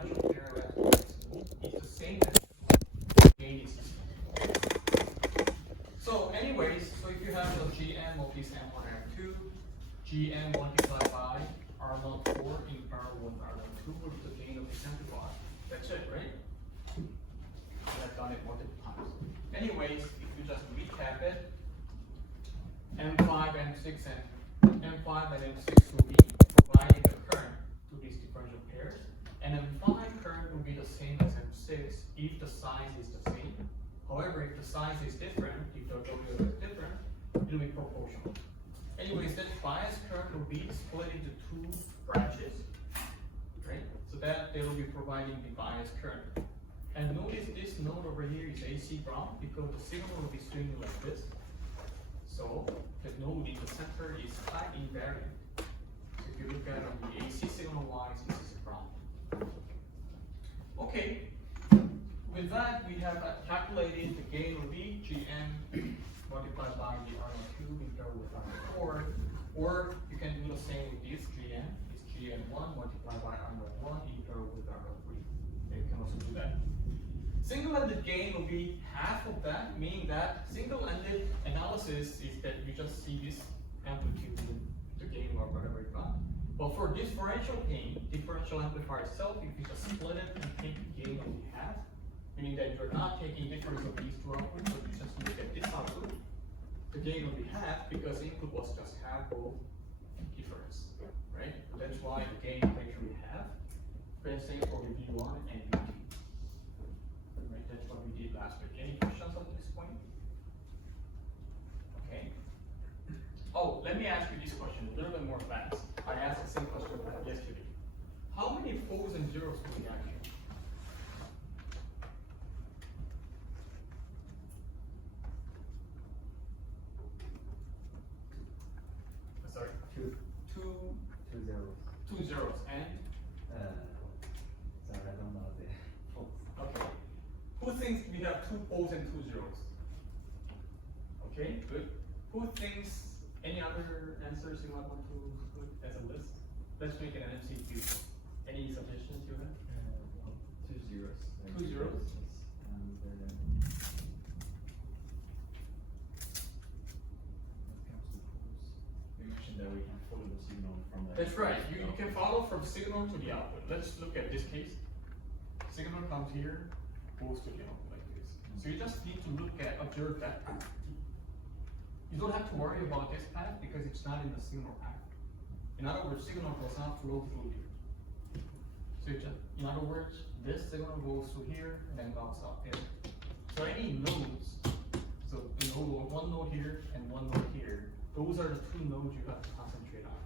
differential pair of is the same as gain is. So anyways, so if you have the Gm of this M1 R2, Gm multiplied by R04 in parallel with R02 will be the gain of this amplifier. That's it, right? I've done it multiple times. Anyways, if you just recap it, M5, M6, and M5 and M6 will be providing the current to these differential pairs, and M5 current will be the same as M6 if the size is the same. However, if the size is different, if the W is different, it will be proportional. Anyways, that bias current will be split into two branches, right? So that they will be providing the bias current. And notice this node over here is AC ground because the signal will be swinging like this. So the node in the center is high invariant. So if you look at it on the AC signal wise, this is a ground. Okay. With that, we have calculated the gain will be Gm multiplied by the R02 in parallel with R04, or you can do the same with this Gm. It's Gm1 multiplied by R01 in parallel with R03. You can also do that. Single-ended gain will be half of that, meaning that single-ended analysis is that you just see this amplitude in the gain or whatever you got. But for differential gain, differential amplifier itself, if you just split it and take the gain of the half, meaning that you're not taking difference of these two outputs, but you just look at this output, the gain will be half because input was just half of difference, right? So that's why the gain is actually half. Same for the V1 and V2. Right? That's what we did last week. Any questions up to this point? Okay. Oh, let me ask you this question a little bit more fast. I asked the same question yesterday. How many fours and zeros do we have here? Sorry, two zeros. Two zeros and? Sorry, I don't know the poles. Okay. Who thinks we have two poles and two zeros? Okay, good. Who thinks any other answers you might want to put as a list? Let's make it an MCQ. Any suggestions you have? Two zeros. Two zeros? That we can follow the signal from the. That's right. You can follow from signal to the output. Let's look at this case. Signal comes here, goes to the output like this. So you just need to look at, observe that path. You don't have to worry about this path because it's not in the signal path. In other words, signal does not flow through here. So you just, in other words, this signal goes through here and then goes out there. So any nodes, so one node here and one node here, those are the two nodes you have to concentrate on.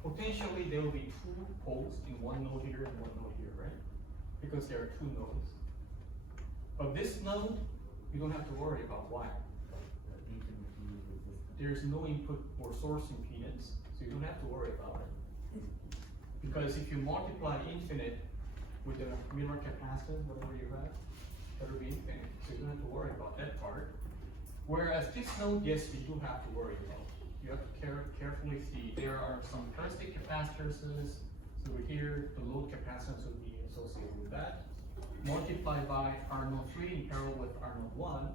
Potentially, there will be two poles in one node here and one node here, right? Because there are two nodes. But this node, you don't have to worry about why. There's no input or source impedance, so you don't have to worry about it. Because if you multiply infinite with the Miller capacitance, whatever you have, that will be infinite. So you don't have to worry about that part. Whereas this node, yes, you do have to worry about. You have to carefully see there are some parasitic capacitors. So here, the load capacitance will be associated with that. Multiplied by R03 in parallel with R01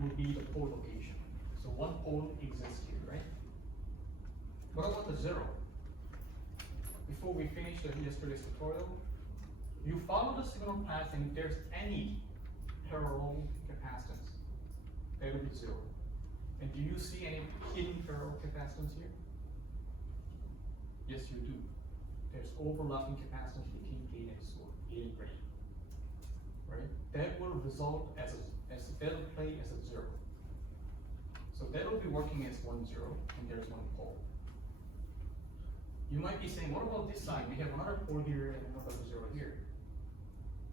would be the pole location. So one pole exists here, right? What about the zero? Before we finish yesterday's tutorial, you follow the signal path, and if there's any parallel capacitance, that will be zero. And do you see any hidden parallel capacitance here? Yes, you do. There's overlapping capacitance between gate and source, gate and drain. Right? That will result as that will play as a zero. So that will be working as 1, 0, and there's one pole. You might be saying, what about this side? We have another pole here and another 0 here.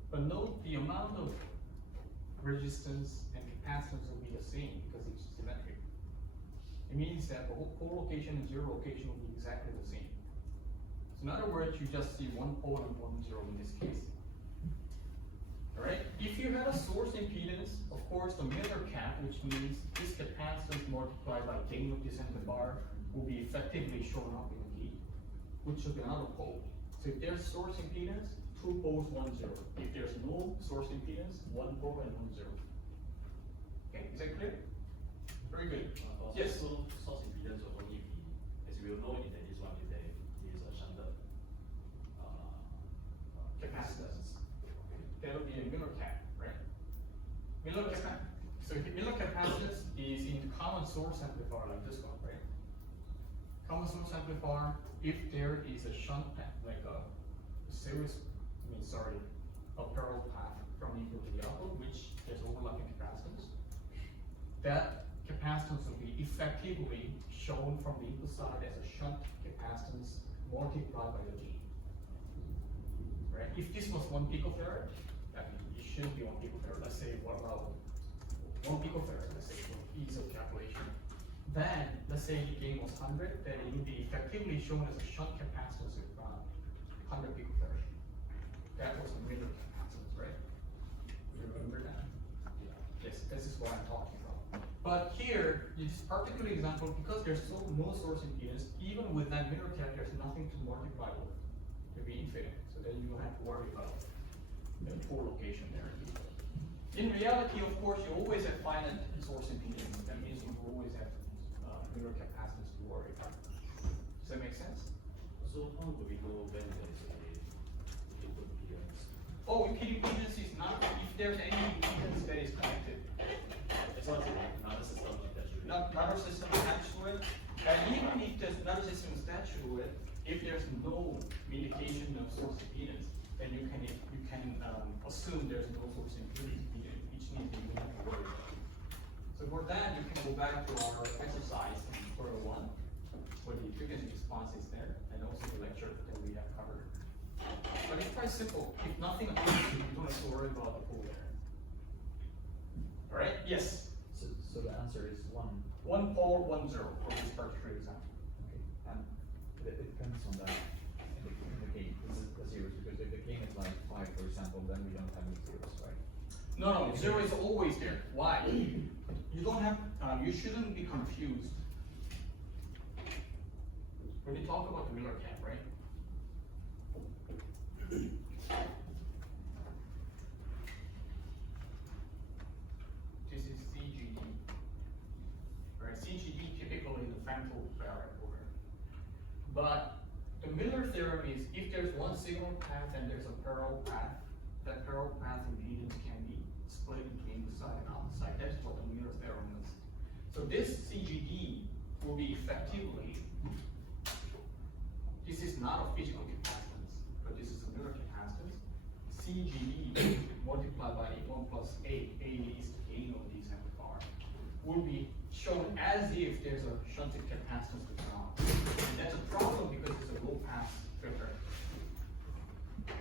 But note the amount of resistance and capacitance will be the same because it's symmetric. It means that the whole pole location and zero location will be exactly the same. So in other words, you just see one pole and 1, 0 in this case. All right. If you have a source impedance, of course, the Miller cap, which means this capacitance multiplied by gain of this bar, will be effectively shown up in the gate, which is another pole. So if there's source impedance, two poles, 1, 0. If there's no source impedance, 1 pole and 1, 0. Okay, is that clear? Very good. Yes. So source impedance will only be, as we will know in this one, if there is a shunted Capacitance. That would be a Miller cap, right? Miller cap. So Miller capacitance is in common source amplifier like this one, right? Common source amplifier, if there is a shunt path, like a series, a parallel path from input to the output, which is overlapping capacitance, that capacitance will be effectively shown from the input side as a shunt capacitance multiplied by the gain. Right? If this was 1 picofarad, I mean, it should be 1 picofarad. Let's say 1 picofarad, let's say, for ease of calculation. Then, let's say the gain was 100, then it would be effectively shown as a shunt capacitance of 100 picofarad. That was a Miller capacitance, right? You remember that? Yes, this is what I'm talking about. But here, in this particular example, because there's no source impedance, even with that Miller cap, there's nothing to multiply with. To be infinite. So then you don't have to worry about the poor location there. In reality, of course, you always have finite source impedance. That means you always have Miller capacitance to worry about. Does that make sense? So how do we know when there is a input impedance? Oh, impedance is not if there's any impedance that is connected. It's not another system attached to it. Another system attached to it. And even if there's another system attached to it, if there's no indication of source impedance, then you can assume there's no source impedance, which means you don't have to worry about it. So for that, you can go back to our exercise in tutorial 1, where the frequency response is there, and also the lecture that we have covered. But it's quite simple. If nothing occurs, you don't have to worry about the pool there. All right? Yes. So the answer is 1. 1 pole, 1 0 for this particular example. Okay. And it depends on that in the gain. This is the zeros, because if the gain is like 5, for example, then we don't have any zeros, right? No, 0 is always there. Why? You don't have, you shouldn't be confused. When we talk about the Miller cap, right? This is CGD. Right? CGD typically is the femto variable. But the Miller theorem is if there's one signal path and there's a parallel path, that parallel path impedance can be split between the side and outside. That's what the Miller theorem is. So this CGD will be effectively, this is not a physical capacitance, but this is a Miller capacitance. CGD multiplied by 1 plus A is the gain of these amplifier, will be shown as if there's a shunted capacitance to ground. And that's a problem because it's a low pass filter.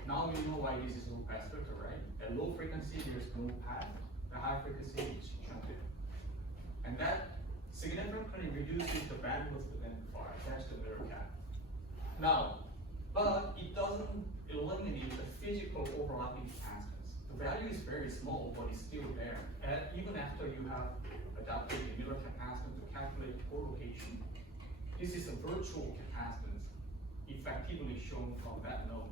Now you know why this is a low pass filter, right? At low frequency, there's no path. At high frequency, it's shunted. And that significantly reduces the bandwidth of the amplifier. That's the Miller cap. Now, but it doesn't eliminate the physical overlapping capacitance. The value is very small, but it's still there. And even after you have adopted the Miller capacitance to calculate co-location, this is a virtual capacitance effectively shown from that node.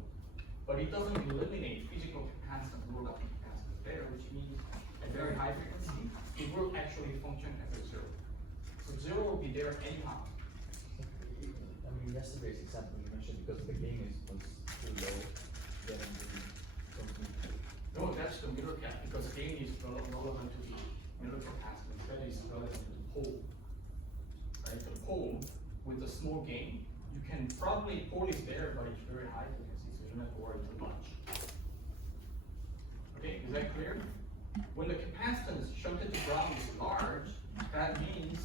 But it doesn't eliminate physical capacitance, overlapping capacitance there, which means at very high frequency, it will actually function as a 0. So 0 will be there anyhow. I mean, yesterday's example you mentioned, because the gain was too low, then we don't need to. No, that's the Miller cap, because gain is relevant to the Miller capacitance, that is relevant to the pole. Right? The pole with the small gain, you can probably pole is there, but it's very high frequency, so you don't have to worry too much. Okay, is that clear? When the capacitance shunted to ground is large, that means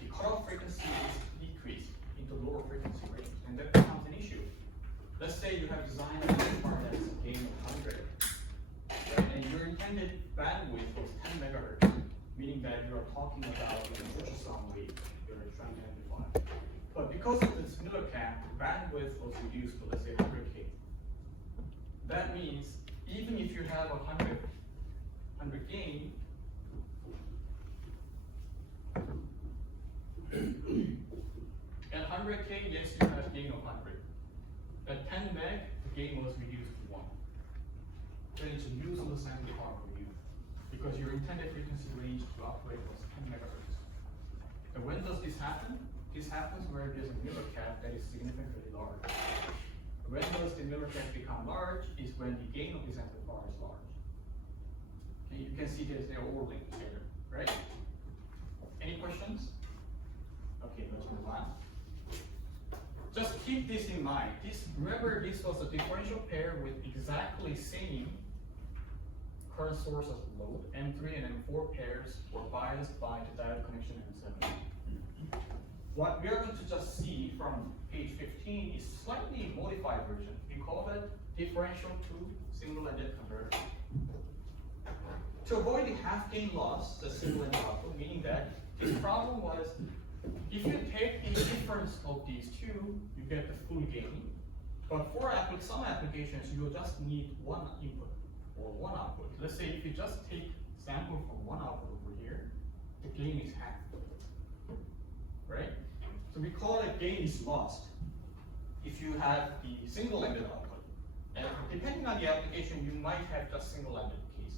the cutoff frequency is decreased into lower frequency range, and that becomes an issue. Let's say you have designed a amplifier that is a gain of 100, right? And your intended bandwidth was 10 megahertz, meaning that you are talking about an ultrasound wave you're trying to amplify. But because of this Miller cap, the bandwidth was reduced to, let's say, 100K. That means even if you have 100 gain, at 100K, yes, you have gain of 100. At 10 meg, the gain was reduced to 1. then it's a useless amplifier for you because your intended frequency range to operate was 10 megahertz. And when does this happen? This happens where there's a Miller cap that is significantly large. When does the Miller cap become large is when the gain of this amplifier is large. And you can see they're all linked together, right? Any questions? Okay, let's move on. Just keep this in mind. Remember, this was a differential pair with exactly same current source as load. M3 and M4 pairs were biased by the diode connection M7. What we are going to just see from page 15 is slightly modified version. We call it differential to single-ended converter. To avoid the half gain loss, the single-ended output, meaning that this problem was, if you take the difference of these two, you get the full gain. But for some applications, you will just need one input or one output. Let's say if you just take sample from one output over here, the gain is half, right? So we call it gain is lost if you have the single-ended output. And depending on the application, you might have just single-ended case.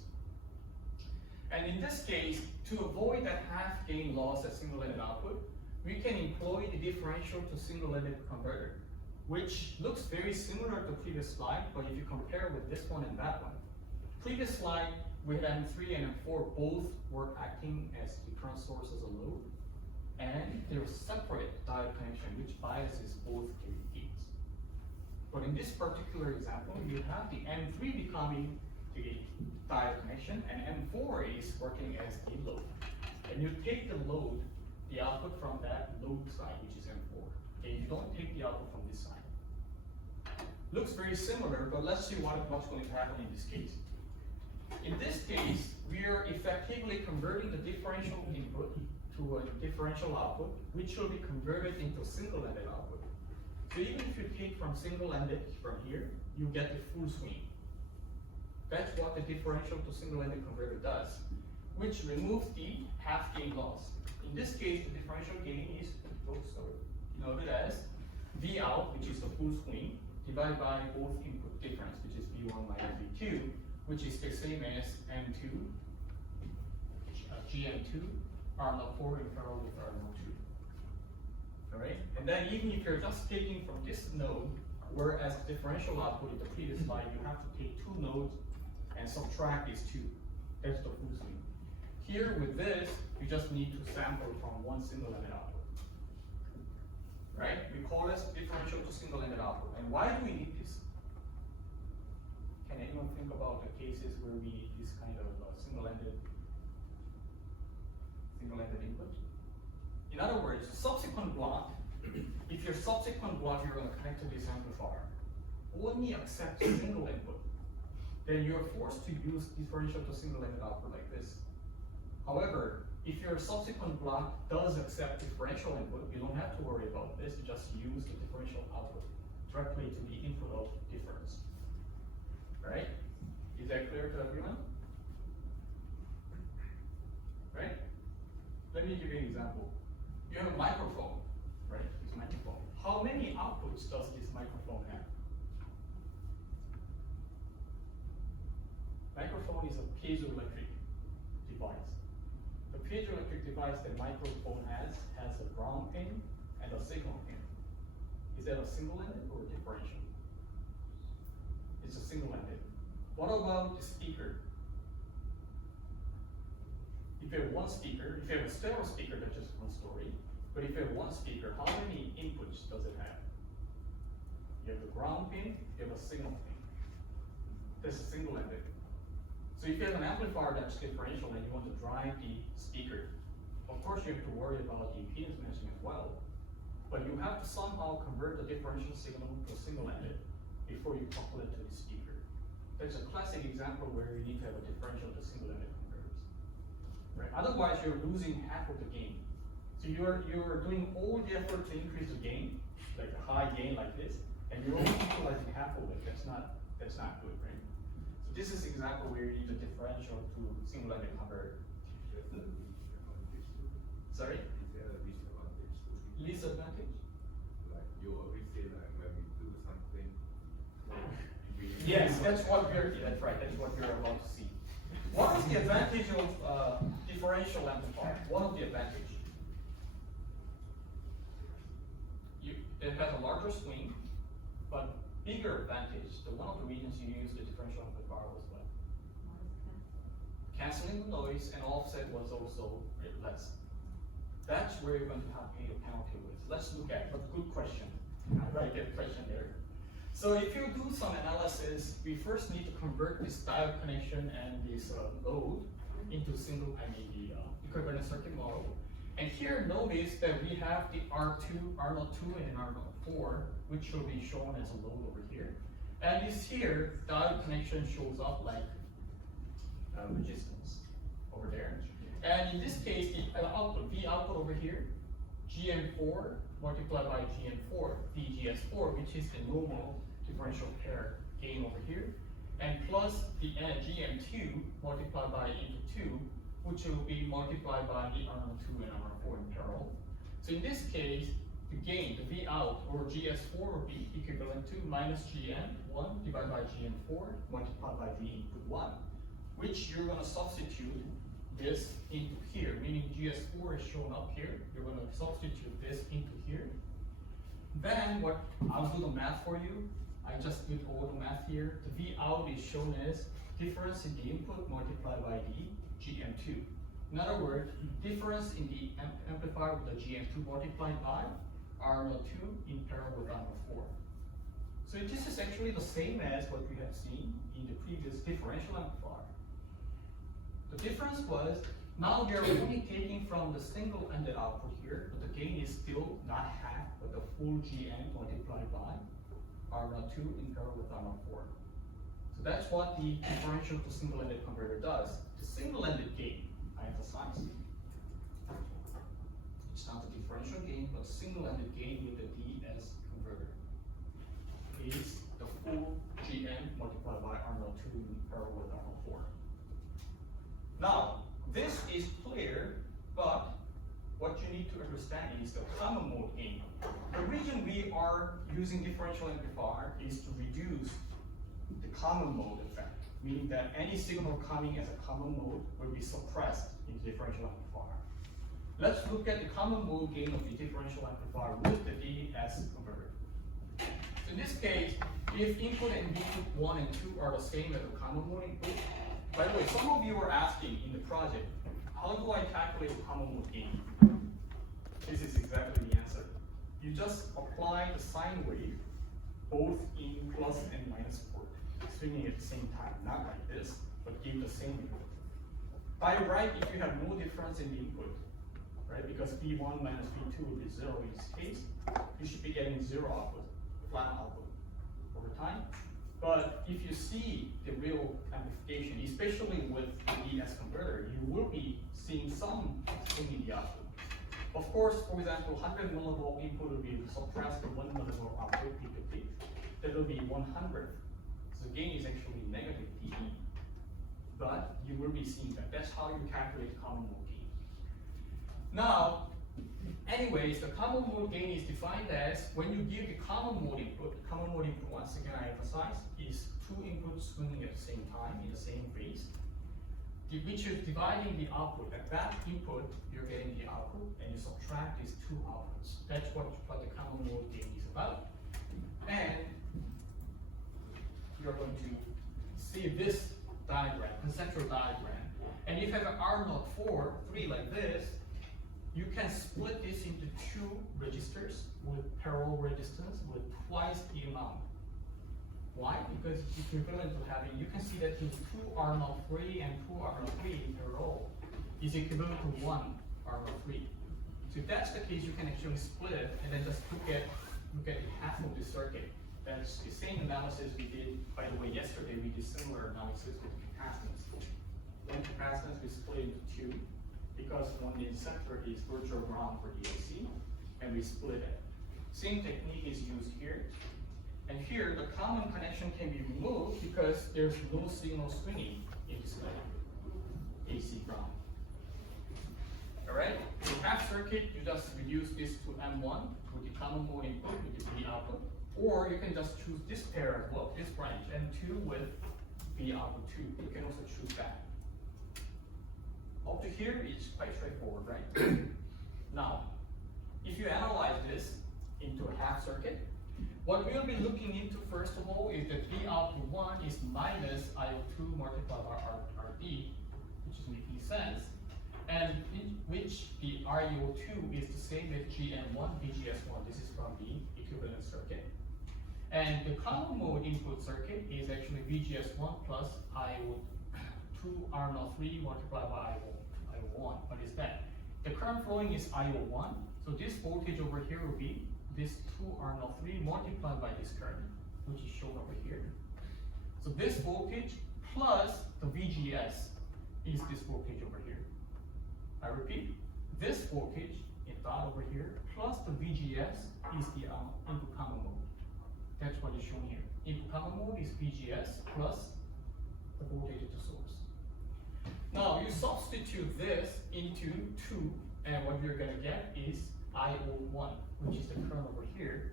And in this case, to avoid that half gain loss at single-ended output, we can employ the differential to single-ended converter, which looks very similar to the previous slide, but if you compare with this one and that one, previous slide, we had M3 and M4 both were acting as the current source as a load, and there was separate diode connection which biases both gains. But in this particular example, you have the M3 becoming the diode connection, and M4 is working as the load. And you take the load, the output from that load side, which is M4, and you don't take the output from this side. Looks very similar, but let's see what's going to happen in this case. In this case, we are effectively converting the differential input to a differential output, which will be converted into single-ended output. So even if you take from single-ended from here, you get the full swing. That's what the differential to single-ended converter does, which removes the half gain loss. In this case, the differential gain is noted as V out, which is the full swing, divided by both input difference, which is V1 minus V2, which is the same as M2, GM2, R04 in parallel with R02. Alright? And then even if you're just taking from this node, whereas differential output in the previous slide, you have to take two nodes and subtract these two. That's the full swing. Here with this, you just need to sample from one single-ended output. Right? We call this differential to single-ended output. And why do we need this? Can anyone think about the cases where we need this kind of single-ended input? In other words, subsequent block, if your subsequent block you're going to connect to this amplifier only accepts single input, then you're forced to use differential to single-ended output like this. However, if your subsequent block does accept differential input, you don't have to worry about this. You just use the differential output directly to the input of difference. Right? Is that clear to everyone? Right? Let me give you an example. You have a microphone, right? This microphone. How many outputs does this microphone have? Microphone is a piezoelectric device. The piezoelectric device that microphone has a ground pin and a signal pin. Is that a single-ended or differential? It's a single-ended. What about the speaker? If you have one speaker, if you have a stereo speaker, that's just one story. But if you have one speaker, how many inputs does it have? You have the ground pin, you have a signal pin. That's a single-ended. So if you have an amplifier that's differential and you want to drive the speaker, of course you have to worry about the impedance matching as well. But you have to somehow convert the differential signal to a single-ended before you couple it to the speaker. That's a classic example where you need to have a differential to single-ended converters. Right? Otherwise, you're losing half of the gain. So you're doing all the effort to increase the gain, like a high gain like this, and you're only utilizing half of it. That's not good, right? So this is an example where you need a differential to single-ended converter. Sorry? Is there a disadvantage to it? Least advantage? Like you always say, like when we do something, we Yes, that's what that's right, that's what we're about to see. What is the advantage of differential amplifier? One of the advantages. It has a larger swing, but bigger advantage. One of the reasons you use the differential amplifier was what? Canceling the noise, and offset was also less. That's where you're going to have to pay a penalty with. Let's look at, but good question. Right, good question there. So if you do some analysis, we first need to convert this diode connection and this load into single, the equivalent circuit model. And here notice that we have the R2, R02 and R04, which will be shown as a load over here. And this here, diode connection shows up like resistance over there. And in this case, the output, V output over here, GM4 multiplied by GM4, VGS4, which is the normal differential pair gain over here, and plus the GM2 multiplied by into 2, which will be multiplied by the R2 and R4 in parallel. So in this case, the gain, the V out or GS4 will be equivalent to minus GM1 divided by GM4 multiplied by V input 1, which you're going to substitute this into here, meaning GS4 is shown up here. You're going to substitute this into here. Then what, I'll do the math for you. I just did all the math here. The V out is shown as difference in the input multiplied by the GM2. In other words, difference in the amplifier with the GM2 multiplied by R02 in parallel with R04. So this is actually the same as what we have seen in the previous differential amplifier. The difference was, now we are only taking from the single-ended output here, but the gain is still not half, but the full GM multiplied by R02 in parallel with R04. So that's what the differential to single-ended converter does. The single-ended gain, I emphasize, it's not the differential gain, but single-ended gain with the DS converter is the full GM multiplied by R02 in parallel with R04. Now, this is clear, but what you need to understand is the common mode gain. The reason we are using differential amplifier is to reduce the common mode effect, meaning that any signal coming as a common mode will be suppressed in the differential amplifier. Let's look at the common mode gain of the differential amplifier with the DS converter. In this case, if input and input 1 and 2 are the same as the common mode input, by the way, some of you were asking in the project, how do I calculate the common mode gain? This is exactly the answer. You just apply the sine wave both in plus and minus port, swinging at the same time, not like this, but give the same input. By right, if you have no difference in the input, right, because V1 minus V2 will be 0 in this case, you should be getting 0 output, flat output over time. But if you see the real amplification, especially with the DS converter, you will be seeing some swing in the output. Of course, for example, 100 millivolt input will be suppressed to 1 millivolt output peak to peak. That will be 100. So the gain is actually negative dB. But you will be seeing that. That's how you calculate the common mode gain. Now, anyways, the common mode gain is defined as when you give the common mode input, once again I emphasize, is 2 inputs swinging at the same time in the same phase, which is dividing the output. At that input, you're getting the output, and you subtract these 2 outputs. That's what the common mode gain is about. And you're going to see this diagram, conceptual diagram. And if you have an R04, 3 like this, you can split this into 2 registers with parallel resistance with twice the amount. Why? Because it's equivalent to having, you can see that the 2 R03 and 2 R03 in parallel is equivalent to 1 R03. So if that's the case, you can actually split it and then just look at half of the circuit. That's the same analysis we did, by the way, yesterday we did similar analysis with capacitance. One capacitance we split into 2. Because one in center is virtual ground for the AC, and we split it. Same technique is used here. And here, the common connection can be removed because there's no signal swinging in this AC ground. All right, so half circuit, you just reduce this to M1 with the common mode input with the V output, Or you can just choose this pair as well, this branch, and 2 with B output 2. You can also choose that. Up to here is quite straightforward, right? Now, if you analyze this into a half circuit, what we'll be looking into first of all is that B output 1 is minus IO2 multiplied by RD, which is making sense, and in which the REO2 is the same as GM1, VGS1. This is from the equivalent circuit. And the common mode input circuit is actually VGS1 plus IO2 R03 multiplied by IO1. What is that? The current flowing is IO1, so this voltage over here will be this 2R03 multiplied by this current, which is shown over here. So this voltage plus the VGS is this voltage over here. I repeat, this voltage in dot over here plus the VGS is the input common mode. That's what is shown here. Input common mode is VGS plus the voltage at the source. Now you substitute this into 2, and what you're going to get is IO1, which is the current over here.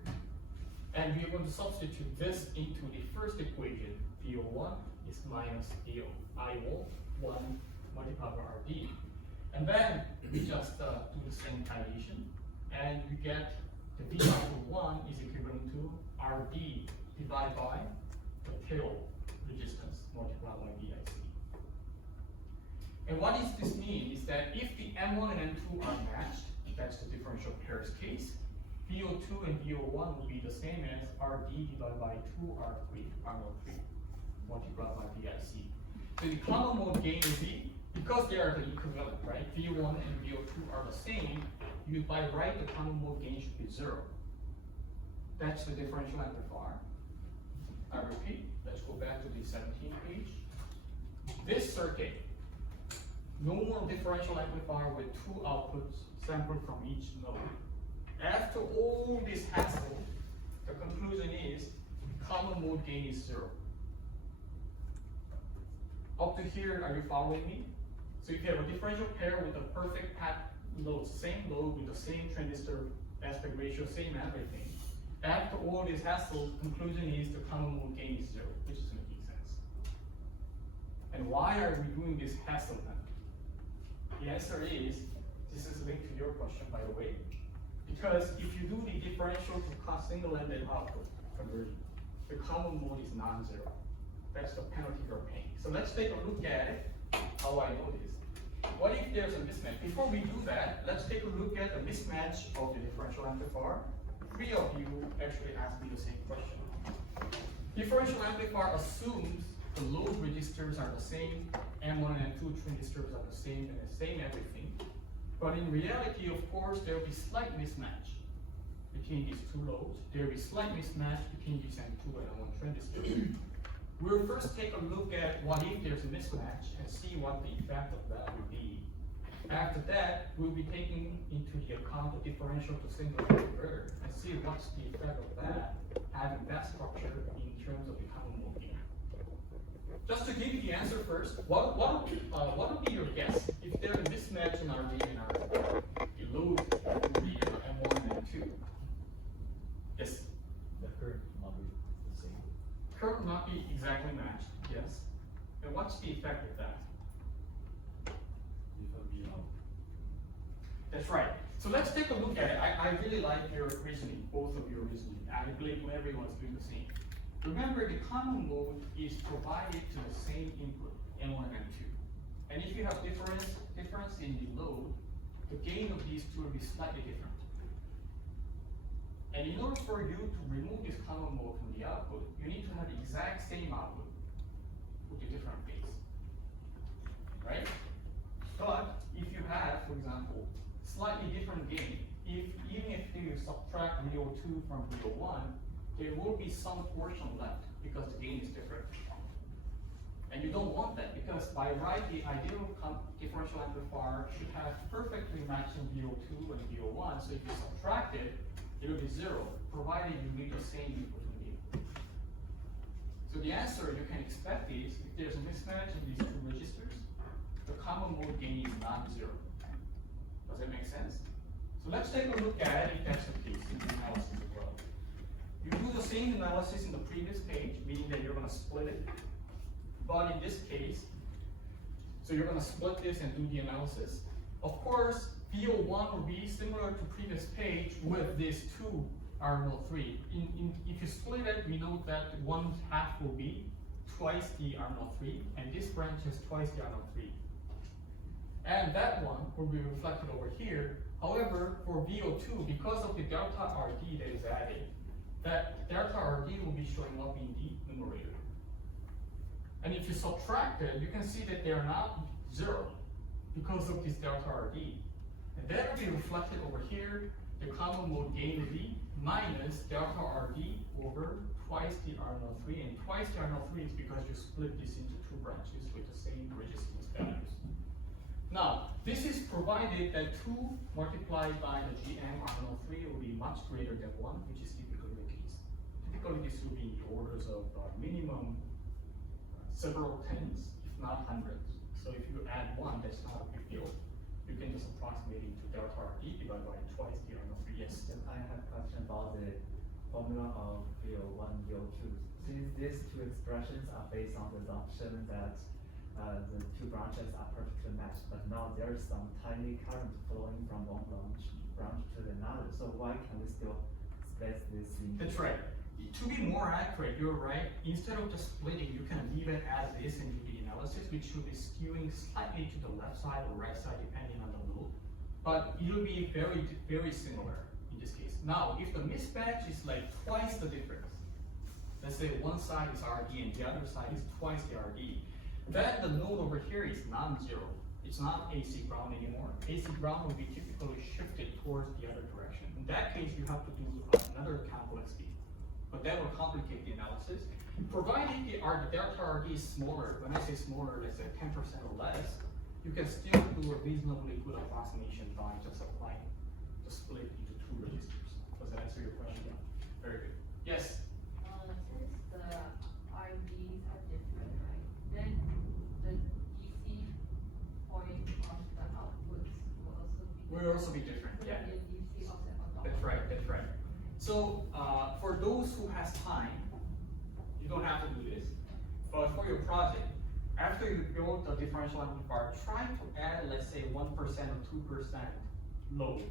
And we're going to substitute this into the first equation. VO1 is minus IO1 multiplied by RD. And then we just do the same calculation, and we get the V output 1 is equivalent to RD divided by the tail resistance multiplied by VIC. And what does this mean is that if the M1 and M2 are matched, that's the differential pairs case, VO2 and VO1 will be the same as RD divided by 2R3, R03 multiplied by VIC. So the common mode gain will be, because they are the equivalent, right? V1 and VO2 are the same, you by right the common mode gain should be 0. That's the differential amplifier. I repeat, let's go back to the 17th page. This circuit, normal differential amplifier with 2 outputs sampled from each node. After all this hassle, the conclusion is common mode gain is 0. Up to here, are you following me? So if you have a differential pair with a perfect path load, same load with the same transistor aspect ratio, same everything, after all this hassle, conclusion is the common mode gain is 0, which is making sense. And why are we doing this hassle then? The answer is, this is linked to your question, by the way, because if you do the differential to single-ended output conversion, the common mode is non-zero. That's the penalty you're paying. So let's take a look at it, how I know this. What if there's a mismatch? Before we do that, let's take a look at the mismatch of the differential amplifier. 3 of you actually asked me the same question. Differential amplifier assumes the load resistors are the same, M1 and M2 transistors are the same, and the same everything. But in reality, of course, there will be slight mismatch between these two loads. There will be slight mismatch between these M2 and M1 transistors. We'll first take a look at what if there's a mismatch and see what the effect of that would be. After that, we'll be taking into the account the differential to single converter and see what's the effect of that, having that structure in terms of the common mode gain. Just to give you the answer first, what would be your guess if there's a mismatch in RD and RD? The load would be M1 and M2. Yes? The current will not be the same. Current will not be exactly matched, yes. And what's the effect of that? That's right. So let's take a look at it. I really like your reasoning, both of your reasoning. I believe everyone's doing the same. Remember, the common mode is provided to the same input, M1 and M2. And if you have difference in the load, the gain of these two will be slightly different. And in order for you to remove this common mode from the output, you need to have the exact same output with a different phase. Right? But if you have, for example, slightly different gain, even if you subtract VO2 from VO1, there will be some portion left because the gain is different. And you don't want that because by right, the ideal differential amplifier should have perfectly matching VO2 and VO1. So if you subtract it, it will be 0, provided you need the same input and input. So the answer you can expect is, if there's a mismatch in these two registers, the common mode gain is non-zero. Does that make sense? So let's take a look at it if that's the case in the analysis as well. You do the same analysis in the previous page, meaning that you're gonna split it. But in this case, so you're gonna split this and do the analysis. Of course, VO1 will be similar to previous page with these two R03. If you split it, we know that 1/2 will be twice the R03, and this branch is twice the R03. And that one will be reflected over here. However, for VO2, because of the delta RD that is added, that delta RD will be showing up in the numerator. And if you subtract it, you can see that they are not 0 because of this delta RD. And that will be reflected over here. The common mode gain will be minus delta RD over twice the R03, and twice the R03 is because you split this into two branches with the same resistance values. Now, this is provided that 2 multiplied by the GM R03 will be much greater than 1, which is typically the case. Typically, this will be in the orders of minimum several tens, if not hundreds. So if you add 1, that's not a big deal. You can just approximate it to delta RD divided by twice the R03. Yes? Then I have a question about the formula of VO1, VO2. Since these two expressions are based on the assumption that the two branches are perfectly matched, but now there is some tiny current flowing from one branch to another. So why can we still split this in? That's right. To be more accurate, you're right. Instead of just splitting, you can leave it as is and do the analysis, which should be skewing slightly to the left side or right side, depending on the node. But it will be very, very similar in this case. Now, if the mismatch is like twice the difference, let's say one side is RD and the other side is twice the RD, then the node over here is non-zero. It's not AC ground anymore. AC ground will be typically shifted towards the other direction. In that case, you have to do another complex gate. But that will complicate the analysis. Provided the delta RD is smaller, when I say smaller, let's say 10% or less, you can still do a reasonably good approximation by just applying the split into 2 registers. Does that answer your question? Yeah. Very good. Yes? Since the RDs are different, right, then the DC point of the outputs will also be different. Will also be different, yeah. The DC offset on the That's right, that's right. So for those who has time, you don't have to do this. But for your project, after you build the differential amplifier, try to add, let's say, 1% or 2% load,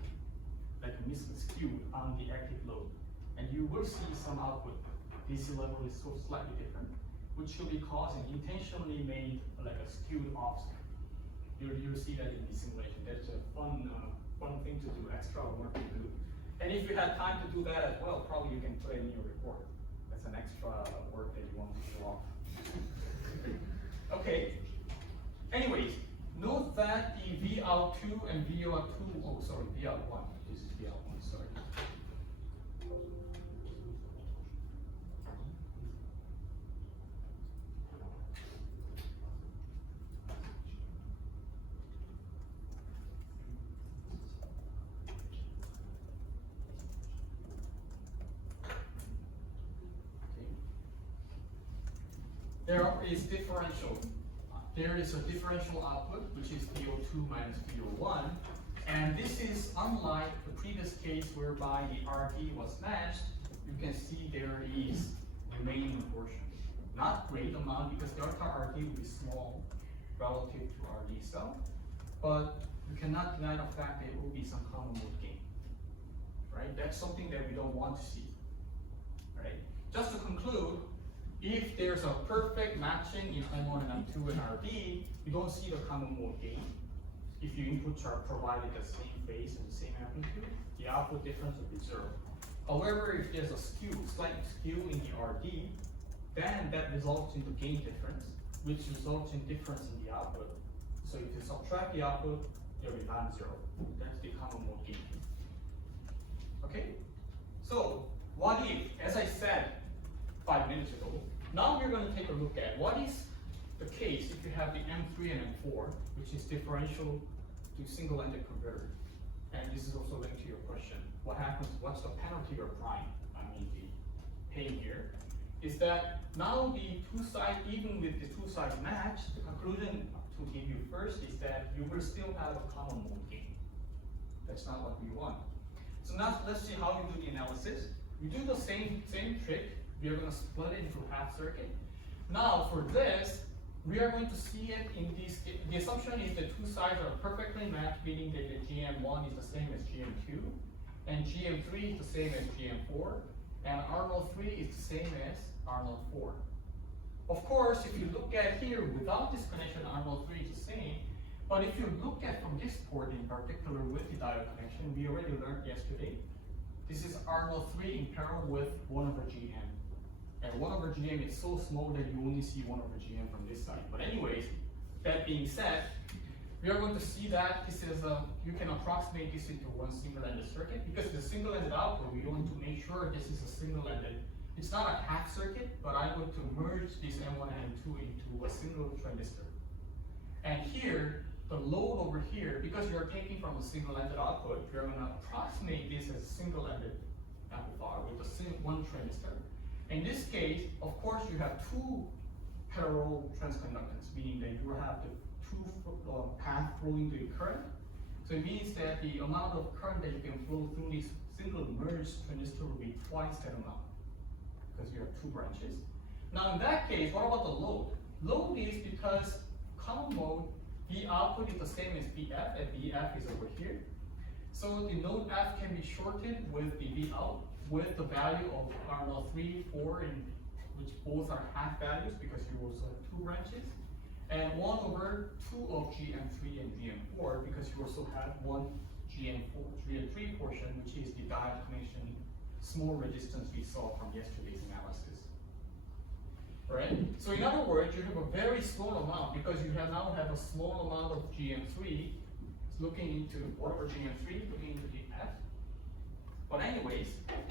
like a skew on the active load. And you will see some output. DC level is so slightly different, which should be causing intentionally made like a skewed offset. You'll see that in the simulation. That's a fun thing to do, extra work to do. And if you had time to do that as well, probably you can put it in your report. That's an extra work that you want to show off. Okay. Anyways, note that the VO2 and VO1, this is VO1, sorry. There is differential. There is a differential output, which is VO2 minus VO1. And this is unlike the previous case whereby the RD was matched. You can see there is remaining portion. Not great amount because delta RD will be small relative to RD itself. But you cannot deny the fact that it will be some common mode gain. Right? That's something that we don't want to see. Right? Just to conclude, if there's a perfect matching in M1 and M2 and RD, you don't see the common mode gain. If your inputs are provided the same phase and the same amplitude, the output difference will be 0. However, if there's a slight skew in the RD, then that results in the gain difference, which results in difference in the output. So if you subtract the output, it will be non-zero. That's the common mode gain. Okay? So, what if, as I said 5 minutes ago, now we're going to take a look at what is the case if you have the M3 and M4, which is differential to single-ended converter. And this is also linked to your question. What happens, what's the penalty or prime, the pain here, is that now the two sides, even with the two sides matched, the conclusion to give you first is that you will still have a common mode gain. That's not what we want. So now let's see how you do the analysis. We do the same trick. We are going to split it into half circuit. Now for this, we are going to see it in these. The assumption is the two sides are perfectly matched, meaning that the GM1 is the same as GM2, and GM3 is the same as GM4, and R03 is the same as R04. Of course, if you look at here without this connection, R03 is the same. But if you look at from this port in particular with the diode connection, we already learned yesterday. This is R03 in parallel with 1/GM. And 1/GM is so small that you only see 1/GM from this side. But anyways, that being said, we are going to see that this is you can approximate this into one single-ended circuit because the single-ended output, we want to make sure this is a single-ended. It's not a half circuit, but I'm going to merge these M1 and M2 into a single transistor. And here, the load over here, because you're taking from a single-ended output, you're going to approximate this as a single-ended amplifier with one transistor. In this case, of course, you have two parallel transconductance, meaning that you have the two path flowing the current. So it means that the amount of current that you can flow through this single merged transistor will be twice that amount, because you have two branches. Now in that case, what about the load? Load is because common mode, the output is the same as VF, and VF is over here. So the node F can be shorted with the V out with the value of R03, 4, which both are half values because you also have two branches, and 1/2 of GM3 and GM4 because you also have one GM3 portion, which is the diode connection small resistance we saw from yesterday's analysis. Right? So in other words, you have a very small amount because you now have a small amount of GM3 looking into 1/GM3, looking into the F. But anyways,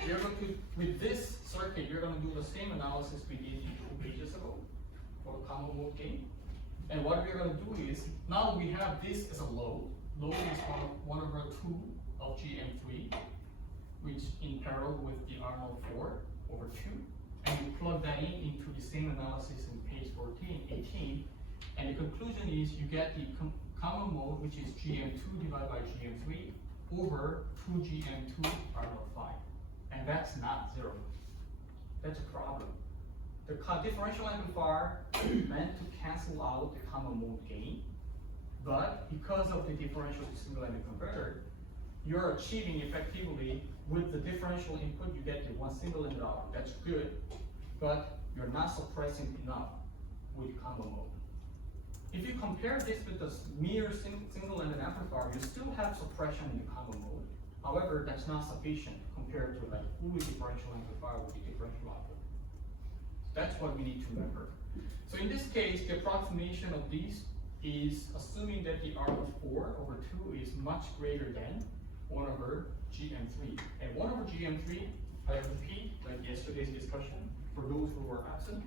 you're going to, with this circuit, you're going to do the same analysis we did 2 pages ago for the common mode gain. And what we're going to do is, now we have this as a load. Load is 1/2 of GM3, which in parallel with the R04/2. And you plug that into the same analysis in page 18. And the conclusion is you get the common mode, which is GM2 divided by GM3 over 2GM2 R05. And that's not 0. That's a problem. The differential amplifier is meant to cancel out the common mode gain, but because of the differential to single-ended converter, you're achieving effectively with the differential input, you get the one single-ended output. That's good, but you're not suppressing enough with common mode. If you compare this with the mere single-ended amplifier, you still have suppression in the common mode. However, that's not sufficient compared to like fully differential amplifier with the differential output. That's what we need to remember. So in this case, the approximation of these is assuming that the R04/2 is much greater than 1/GM3. And 1/GM3, I repeat, like yesterday's discussion, for those who were absent,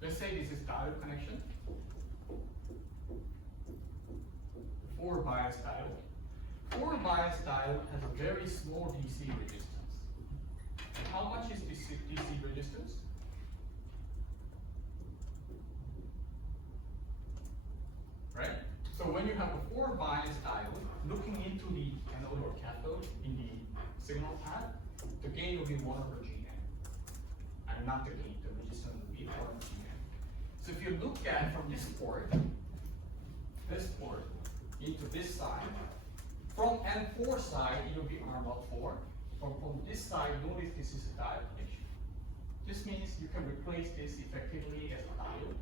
let's say this is diode connection. 4 bias diode. 4 bias diode has a very small DC resistance. And how much is this DC resistance? Right? So when you have a 4 bias diode looking into the anode or cathode in the signal path, the gain will be 1/GM. And not the gain, the resistance will be 1/GM. So if you look at from this port into this side, from M4 side, it will be R04. From this side, notice this is a diode connection. This means you can replace this effectively as a diode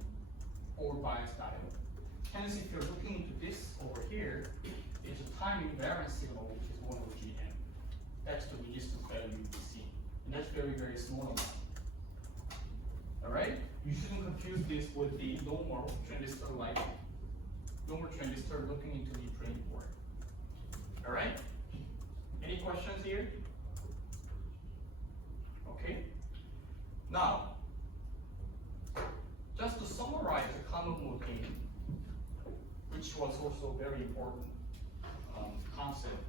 or bias diode. Hence, if you're looking into this over here, it's a time invariant signal, which is 1/GM. That's the resistance value you will see. And that's very, very small amount. Alright? You shouldn't confuse this with the normal transistor looking into the drain port. Alright? Any questions here? Okay. Now, just to summarize the common mode gain, which was also a very important concept.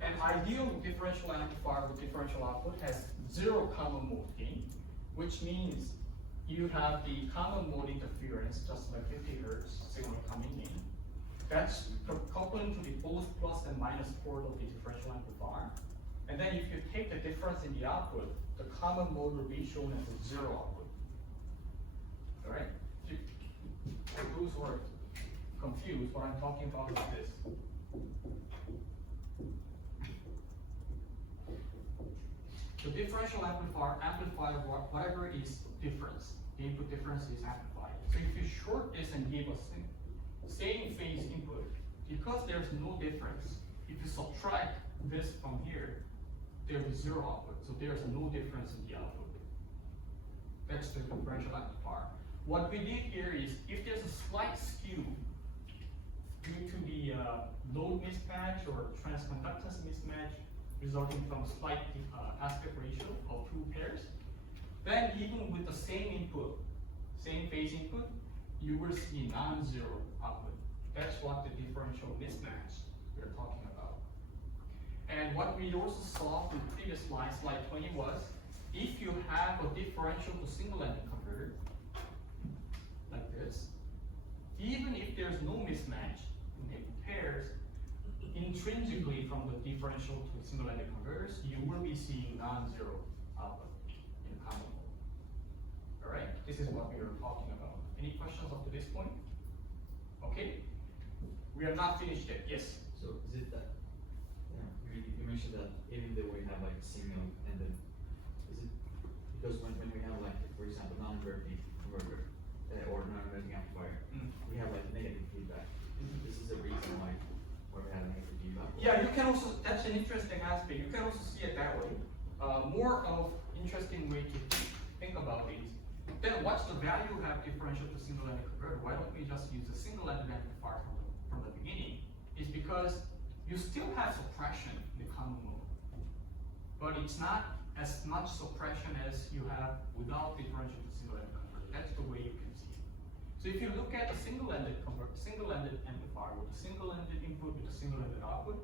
An ideal differential amplifier with differential output has 0 common mode gain, which means you have the common mode interference, just like 50 Hertz signal coming in. That's coupling to the both plus and minus port of the differential amplifier. And then if you take the difference in the output, the common mode will be shown as a zero output. Alright? For those who are confused, what I'm talking about is this. The differential amplifier amplifies whatever is difference. The input difference is amplified. So if you short this and give a same phase input, because there's no difference, if you subtract this from here, there is zero output. So there's no difference in the output. That's the differential amplifier. What we did here is, if there's a slight skew due to the load mismatch or transconductance mismatch resulting from a slight aspect ratio of two pairs, then even with the same input, same phase input, you will see non-zero output. That's what the differential mismatch we're talking about. And what we also saw from the previous slide, slide 20, was if you have a differential to single-ended converter, like this, even if there's no mismatch in the pairs, intrinsically from the differential to single-ended converters, you will be seeing non-zero output in common mode. All right, this is what we are talking about. Any questions up to this point? Okay, we are not finished yet. Yes. So is it that, you mentioned that even though we have like signal and then, is it, because when we have like, for example, non-inverting converter or non-inverting amplifier, we have like negative feedback. This is the reason why we have negative feedback. Yeah, you can also, that's an interesting aspect. You can also see it that way. More of interesting way to think about these. Then what's the value have differential to single-ended converter? Why don't we just use a single-ended amplifier from the beginning? Is because you still have suppression in the common mode, but it's not as much suppression as you have without differential to single-ended converter. That's the way you can see it. So if you look at a single-ended amplifier with a single-ended input with a single-ended output,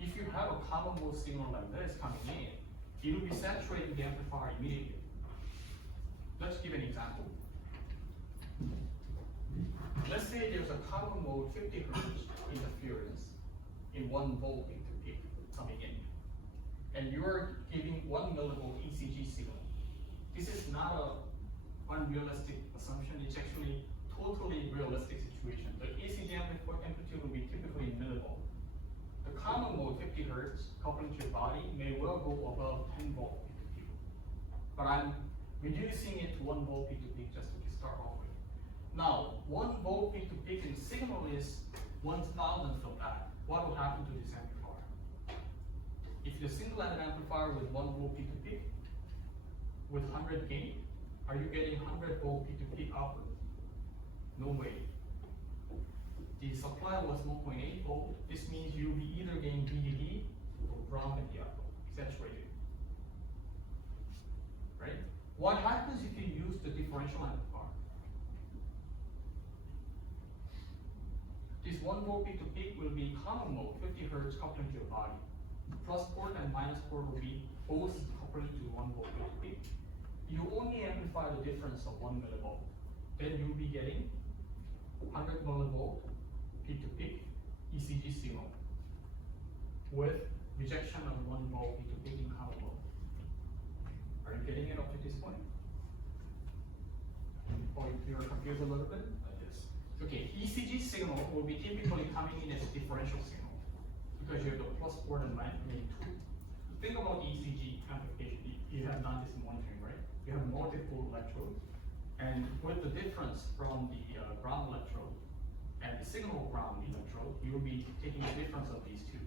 if you have a common mode signal like this coming in, it will be saturating the amplifier immediately. Let's give an example. Let's say there's a common mode 50 Hz interference in 1 volt peak to peak coming in, and you're giving 1 millivolt ECG signal. This is not a unrealistic assumption. It's actually totally realistic situation. The ECG amplitude will be typically millivolt. The common mode 50 Hz coupling to your body may well go above 10 volt peak to peak, but I'm reducing it to 1 volt peak to peak just to start off with. Now, 1 volt peak to peak in signal is 1,000th of that. What will happen to this amplifier? If the single-ended amplifier with 1 volt peak to peak with 100 gain, are you getting 100 volt peak to peak output? No way. The supply was 1.8 volt. This means you'll be either getting VDD or ground at the output, saturated. Right? What happens if you use the differential amplifier? This 1 volt peak to peak will be common mode, 50 Hz coupling to your body. Plus port and minus port will be both coupling to 1 volt peak to peak. You only amplify the difference of 1 millivolt. Then you'll be getting 100 millivolt peak to peak ECG signal with rejection of 1 volt peak to peak in common mode. Are you getting it up to this point? Or you're confused a little bit? Yes. Okay, ECG signal will be typically coming in as a differential signal because you have the plus port and minus. Think about ECG amplification. You have done this monitoring, right? You have multiple electrodes, and with the difference from the ground electrode and the signal ground electrode, you will be taking the difference of these two.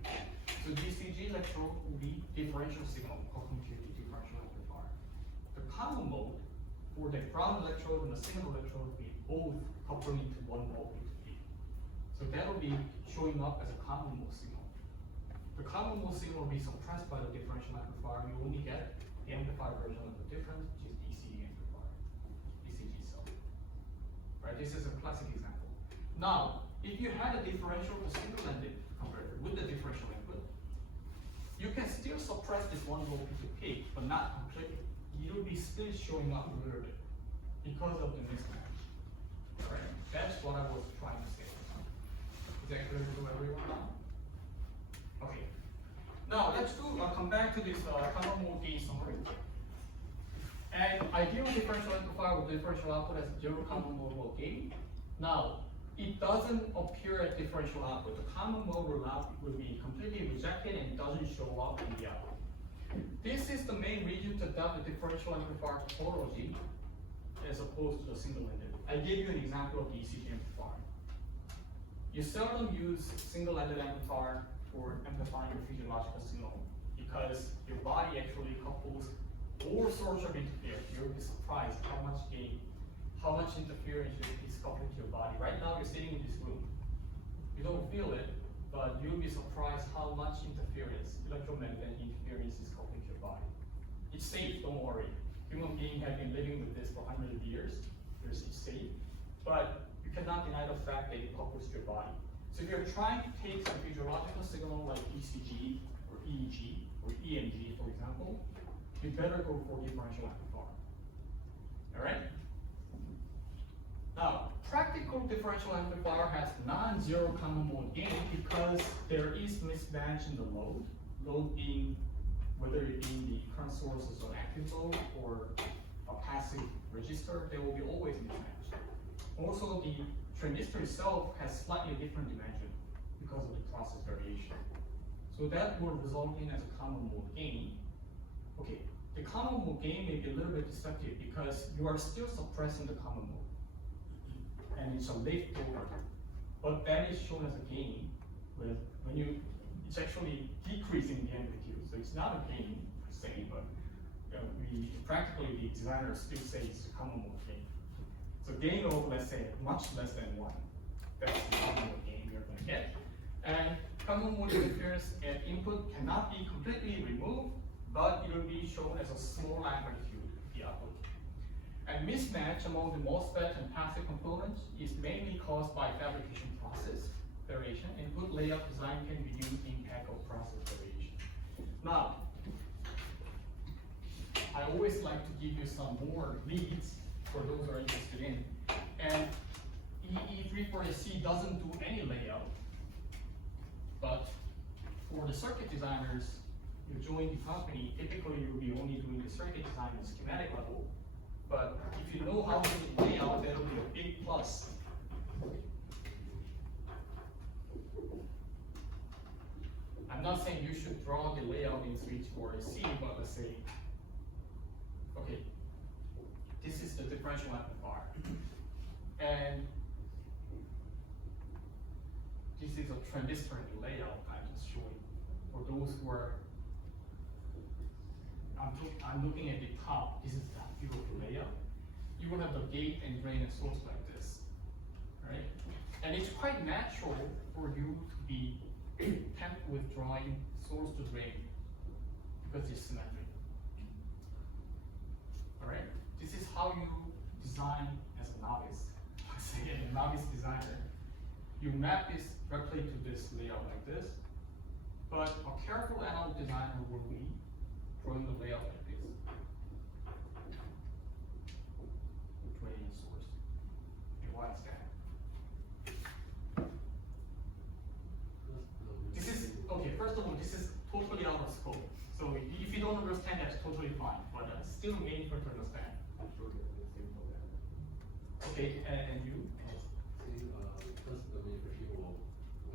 So the ECG electrode will be differential signal coupled to the differential amplifier. The common mode for the ground electrode and the signal electrode will be both coupling to 1 volt peak to peak. So that will be showing up as a common mode signal. The common mode signal will be suppressed by the differential amplifier. You only get the amplified version of the difference, which is the ECG amplifier, ECG cell. Right? This is a classic example. Now, if you had a differential to single-ended converter with the differential input, you can still suppress this 1 volt peak to peak, but not completely. It will be still showing up a little bit. because of the mismatch. Alright, that's what I was trying to say. Is that clear to everyone now? Okay. Now let's come back to this common mode gain summary. An ideal differential amplifier with differential output has zero common mode gain. Now, it doesn't appear at differential output. The common mode will be completely rejected and doesn't show up in the output. This is the main reason to adopt the differential amplifier topology as opposed to the single-ended. I gave you an example of the ECG amplifier. You seldom use single-ended amplifier for amplifying your physiological signal because your body actually couples all sorts of interference. You'll be surprised how much interference is coupled to your body. Right now you're sitting in this room. You don't feel it, but you'll be surprised how much interference, electromagnetic interference is coupled to your body. It's safe, don't worry. Human beings have been living with this for hundreds of years. It's safe, but you cannot deny the fact that it couples to your body. So if you're trying to take some physiological signal like ECG or EEG or EMG, for example, you better go for differential amplifier. All right? Now, practical differential amplifier has non-zero common mode gain because there is mismatch in the load. Load being whether it being the current source is an active load or a passive resistor, there will be always mismatch. Also, the transistor itself has slightly different dimension because of the process variation. So that will result in as a common mode gain. Okay, the common mode gain may be a little bit deceptive because you are still suppressing the common mode. And it's a lift over. But that is shown as a gain when it's actually decreasing the amplitude. So it's not a gain per se, but practically the designer still says it's a common mode gain. So gain of, let's say, much less than 1. That's the common mode gain you're going to get. And common mode interference at input cannot be completely removed, but it will be shown as a small magnitude of the output. And mismatch among the MOSFET and passive components is mainly caused by fabrication process variation, and good layout design can reduce the impact of process variation. Now, I always like to give you some more leads for those who are interested in. And EE3408C doesn't do any layout, but for the circuit designers, you join the company, typically you'll be only doing the circuit design at schematic level. But if you know how to do layout, that'll be a big plus. I'm not saying you should draw the layout in EE3408C, but let's say, okay, this is the differential amplifier. And this is a transistor layout I'm just showing. For those who are, I'm looking at the top, this is the beautiful layout. You will have the gate and drain and source like this, right? And it's quite natural for you to be temp withdrawing source to drain because it's symmetric. All right? This is how you design as a novice. Let's say a novice designer. You map this directly to this layout like this, but a careful analog designer will be drawing the layout like this. Drain and source. And why is that? This is, okay, first of all, this is totally out of scope. So if you don't understand, that's totally fine, but still meaningful to understand. Okay, and you? Because the manufacturer will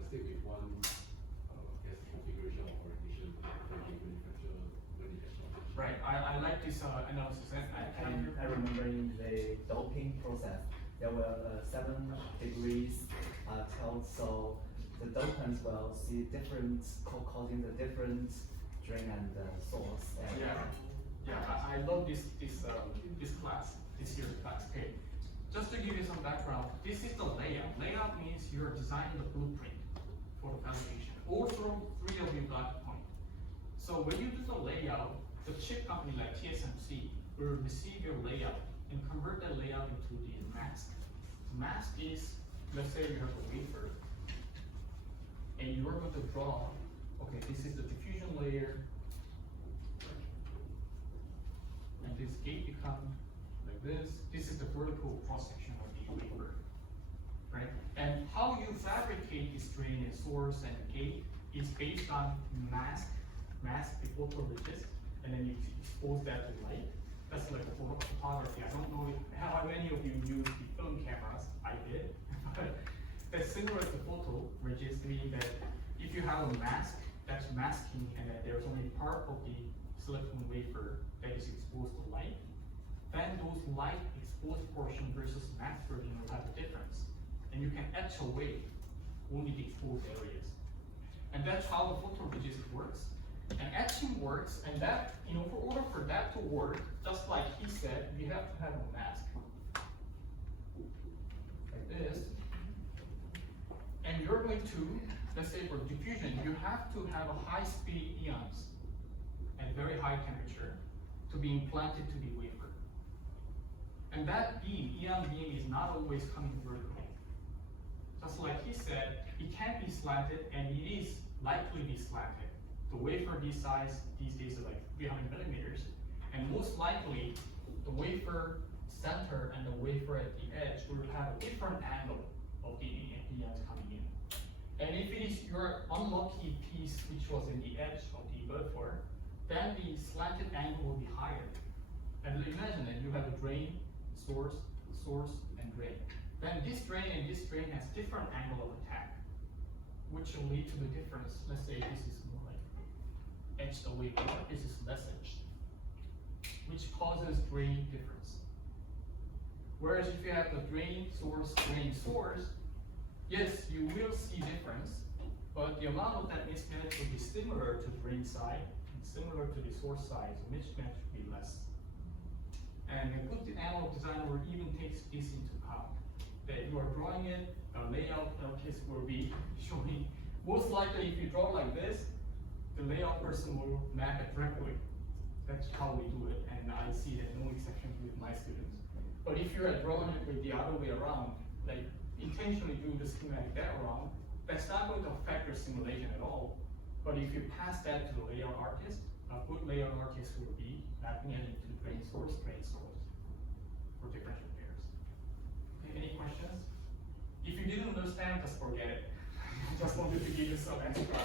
stick with one configuration of orientation for the manufacturer when it gets launched. Right, I like this analysis. I remember in the doping process, there were 7 degrees tilt, so the dopants will see different, causing the different drain and source. And yeah, I love this class, this year's class. Okay, just to give you some background, this is the layout. Layout means you're designing the blueprint for the fabrication. All 3 of you got the point. So when you do the layout, the chip company like TSMC will receive your layout and convert that layout into the mask. Mask is, let's say you have a wafer, and you're going to draw, okay, this is the diffusion layer, and this gate becomes like like this. This is the vertical cross-section of the wafer, right? And how you fabricate this drain and source and gate is based on mask the photoresist, and then you expose that to light. That's like a photography. I don't know how many of you use the film cameras. I did. But that's similar to photoresist, meaning that if you have a mask that's masking and that there's only part of the silicon wafer that is exposed to light, then those light exposed portion versus mask version will have a difference. And you can etch away only the exposed areas. And that's how the photoresist works. And etching works, and that, for order for that to work, just like he said, you have to have a mask. Like this. And you're going to, let's say for diffusion, you have to have a high speed ions and very high temperature to be implanted to the wafer. And that beam, ion beam, is not always coming vertically. Just like he said, it can be slanted, and it is likely to be slanted. The wafer this size these days is like 300 millimeters, and most likely the wafer center and the wafer at the edge will have a different angle of the ions coming in. And if it is your unlucky piece which was in the edge of the wafer, then the slanted angle will be higher. And imagine that you have a drain, source, and drain. Then this drain and this drain has different angle of attack, which will lead to the difference. Let's say this is more like etched away more, this is less etched, which causes drain difference. Whereas if you have the drain, source, yes, you will see difference, but the amount of that mismatch will be similar to the drain side and similar to the source side, so mismatch will be less. And a good analog designer will even takes this into account. That you are drawing it, a layout notice will be showing, most likely if you draw like this, the layout person will map it directly. That's how we do it, and I see that no exception with my students. But if you're drawing it with the other way around, like intentionally do the schematic that wrong, that's not going to affect your simulation at all. But if you pass that to the layout artist, a good layout artist will be mapping it into drain source for differential pairs. Okay, any questions? If you didn't understand, just forget it. I just wanted to give you some extra.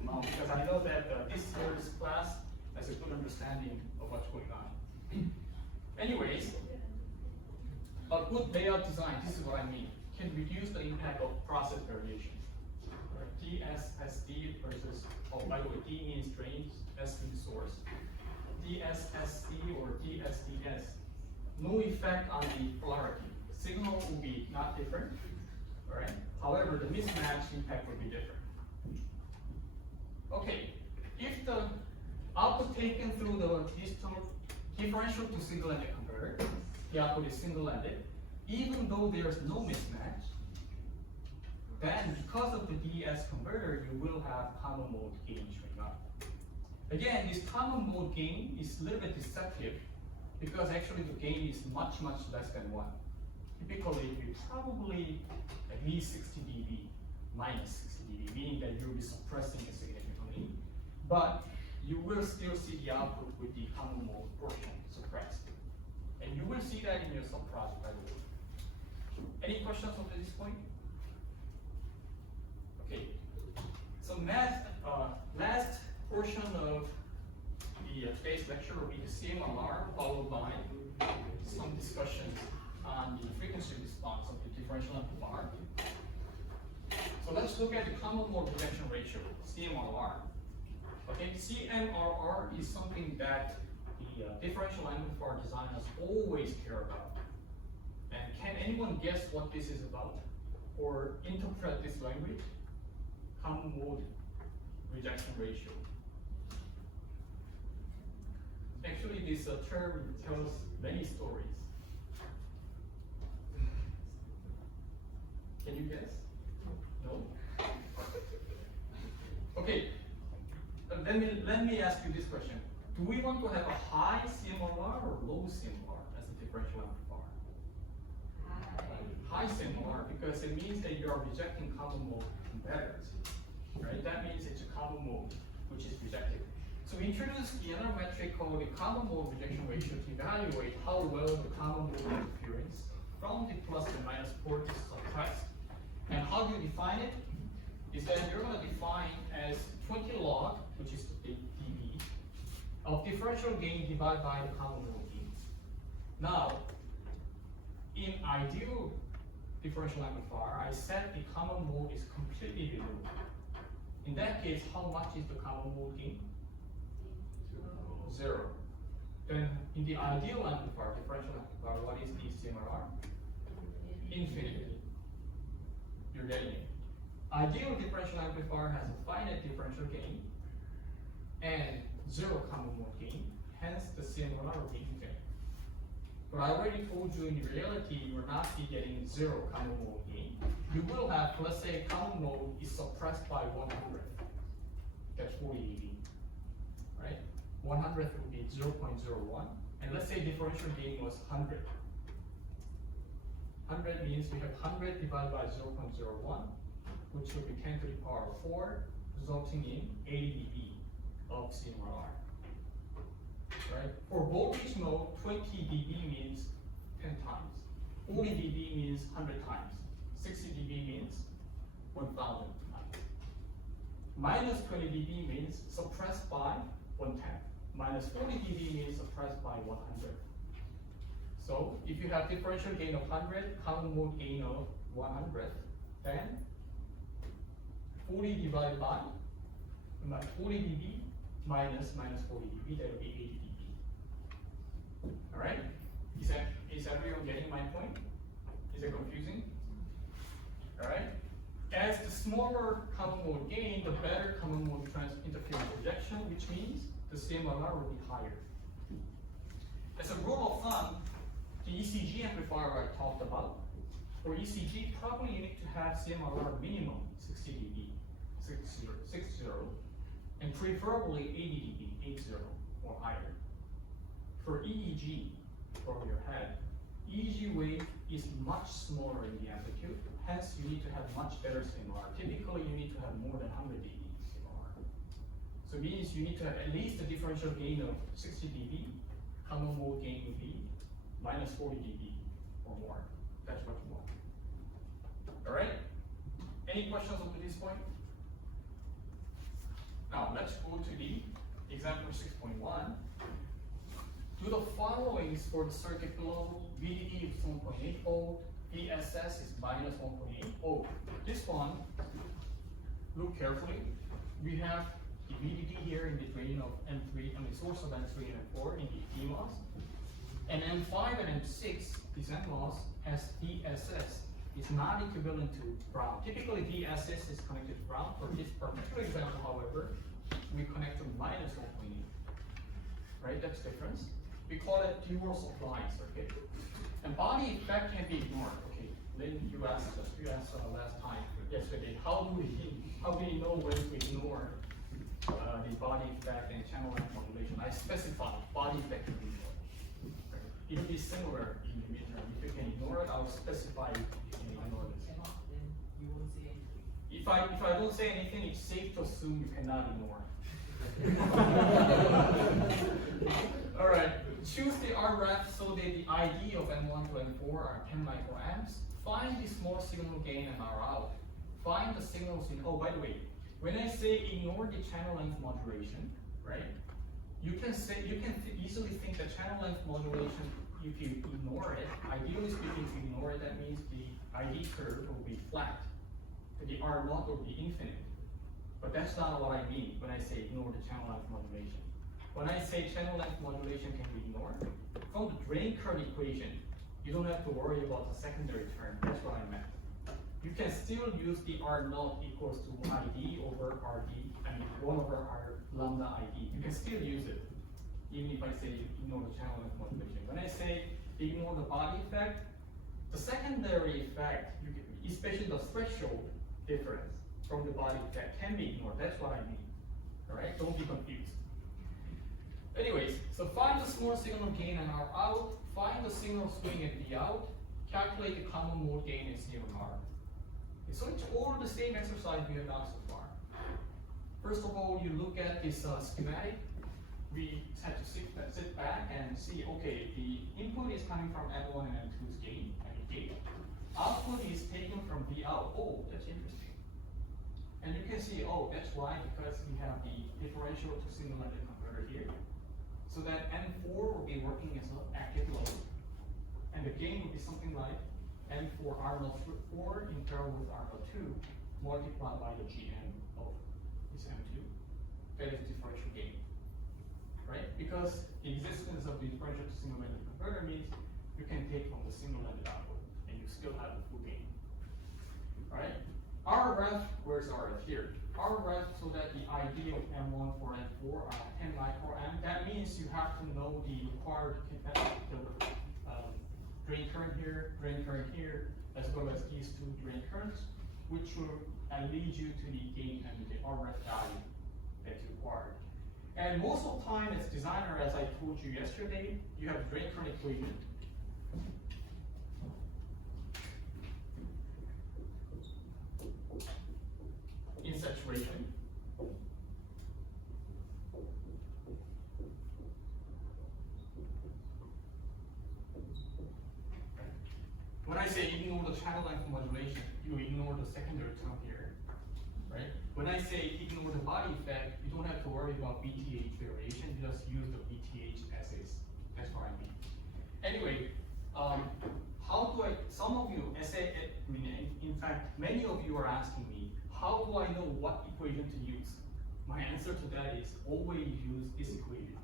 Because I know that this year's class has a good understanding of what's going on. Anyways, a good layout design, this is what I mean, can reduce the impact of process variations. Right? DSSD versus, oh, by the way, D means drain, S means source. DSSD or DSDS, no effect on the polarity. Signal will be not different, all right? However, the mismatch impact will be different. Okay, if the output taken through the digital differential to single-ended converter, the output is single-ended, even though there is no mismatch, then because of the DS converter, you will have common mode gain showing up. Again, this common mode gain is a little bit deceptive because actually the gain is much, much less than 1. Typically, you probably at least 60 dB, minus 60 dB, meaning that you'll be suppressing it significantly, but you will still see the output with the common mode portion suppressed. And you will see that in your sub-project, by the way. Any questions up to this point? Okay, so last portion of the today's lecture will be the CMRR, followed by some discussions on the frequency response of the differential amplifier. So let's look at the common mode rejection ratio, CMRR. Okay, CMRR is something that the differential amplifier designers always care about. And can anyone guess what this is about or interpret this language? Common mode rejection ratio. Actually, this term tells many stories. Can you guess? No? Okay, let me ask you this question. Do we want to have a high CMRR or low CMRR as a differential amplifier? High CMRR, because it means that you are rejecting common mode competitors. Right? That means it's a common mode which is rejected. So we introduced another metric called the common mode rejection ratio to evaluate how well the common mode interference from the plus and minus port is suppressed. And how do you define it? Is that you're going to define as 20 log, which is the dB, of differential gain divided by the common mode gain. Now, in ideal differential amplifier, I set the common mode is completely removed. In that case, how much is the common mode gain? 0. Then in the ideal amplifier, differential amplifier, what is the CMRR? Infinity. You're getting it. Ideal differential amplifier has a finite differential gain and 0 common mode gain, hence the CMRR will be infinite. But I already told you in reality, you will not be getting 0 common mode gain. You will have, let's say, common mode is suppressed by 100. That's 40 dB, right? 100 would be 0.01. And let's say differential gain was 100. 100 means we have 100 divided by 0.01, which will be 10 to the power of 4, resulting in 80 dB of CMRR. Right? For voltage mode, 20 dB means 10 times. 40 dB means 100 times. 60 dB means 1,000 times. Minus 20 dB means suppressed by 1/10. Minus 40 dB means suppressed by 100. So if you have differential gain of 100, common mode gain of 100, then 40 divided by 40 dB minus 40 dB, that will be 80 dB. All right? Is everyone getting my point? Is it confusing? All right? As the smaller common mode gain, the better common mode interference rejection, which means the CMRR will be higher. As a rule of thumb, the ECG amplifier I talked about, for ECG, probably you need to have CMRR minimum 60 dB, 60, and preferably 80 dB, 80 or higher. For EEG, from your head, EEG wave is much smaller in the amplitude, hence you need to have much better CMRR. Typically, you need to have more than 100 dB CMRR. So it means you need to have at least a differential gain of 60 dB, common mode gain would be minus 40 dB or more. That's what you want. All right? Any questions up to this point? Now, let's go to the example 6.1. Do the following for the circuit below. VDD is 1.8 volt, VSS is minus 1.8 volt. This one, look carefully. We have the VDD here in the drain of M3, source of M3 and M4 in the PMOS. And M5 and M6, this NMOS, has VSS. It's not equivalent to ground. Typically, VSS is connected to ground. For this particular example, however, we connect to minus 1.8. Right, that's the difference. We call it dual supply circuit. And body effect can be ignored. Okay, then you asked last time, yesterday, how do we know when to ignore the body effect and channel length modulation? I specify body effect can be ignored. Right? It will be similar in the midterm. If you can ignore it, I'll specify you can ignore this. Then you won't see anything. If I don't say anything, it's safe to assume you cannot ignore it. All right, choose the RF so that the ID of M1 to M4 are 10 microamps. Find the small signal gain and R out. Find the signals in, oh, by the way, when I say ignore the channel length modulation, right? You can easily think that channel length modulation, if you ignore it, ideally speaking, if you ignore it, that means the ID curve will be flat. The R naught will be infinite. But that's not what I mean when I say ignore the channel length modulation. When I say channel length modulation can be ignored, from the drain current equation, you don't have to worry about the secondary term. That's what I meant. You can still use the R naught equals to ID over RD, I mean 1 over R lambda ID. You can still use it, even if I say ignore the channel length modulation. When I say ignore the body effect, the secondary effect, especially the threshold difference from the body effect can be ignored. That's what I mean. All right, don't be confused. Anyways, so find the small signal gain and R out, find the signal swing and D out, calculate the common mode gain and CMRR. Okay, so it's all the same exercise we have done so far. First of all, you look at this schematic. we had to sit back and see, okay, the input is coming from M1 and M2's gain, gate. Output is taken from V out. Oh, that's interesting. And you can see, oh, that's why, because we have the differential to single-landed converter here. So that M4 will be working as an active load. And the gain will be something like M4 R04 in parallel with R02 multiplied by the GM of this M2. That is differential gain. Right? Because the existence of the differential to single-landed converter means you can take from the single-landed output and you still have the full gain. Right? RF, where's RF here? RF, so that the ID of M1 for M4 are 10 microamp. That means you have to know the required drain current here, as well as these two drain currents, which will lead you to the gain and the RF value that's required. And most of the time, as designer, as I told you yesterday, you have drain current equation. In saturation. When I say ignore the channel length modulation, you ignore the secondary term here, right? When I say ignore the body effect, you don't have to worry about BTH variation, you just use the BTH as is. That's what I mean. Anyway, how do I, some of you, in fact, many of you are asking me, how do I know what equation to use? My answer to that is always use this equation,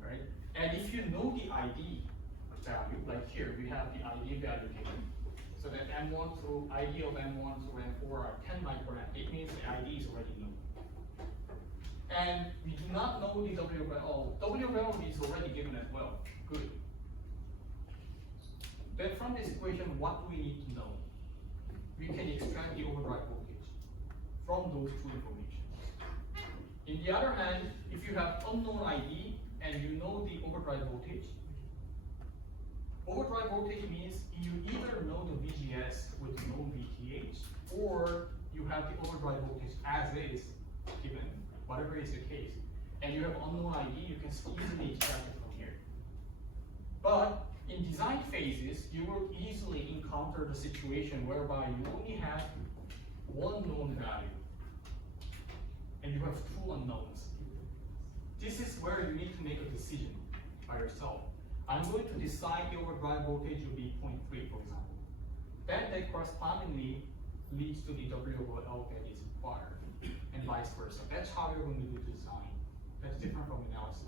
right? And if you know the ID value, like here, we have the ID value given. So that M1 through ID of M1 through M4 are 10 microamp. It means the ID is already known. And we do not know the W value. W value is already given as well. Good. Then from this equation, what do we need to know? We can extract the overdrive voltage from those two information. In the other hand, if you have unknown ID and you know the overdrive voltage means you either know the VGS with known VTH, or you have the overdrive voltage as is given, whatever is the case, and you have unknown ID, you can easily extract it from here. But in design phases, you will easily encounter the situation whereby you only have one known value, and you have two unknowns. This is where you need to make a decision by yourself. I'm going to decide the overdrive voltage will be 0.3, for example. That correspondingly leads to the WL that is required, and vice versa. That's how you're going to do design. That's different from analysis,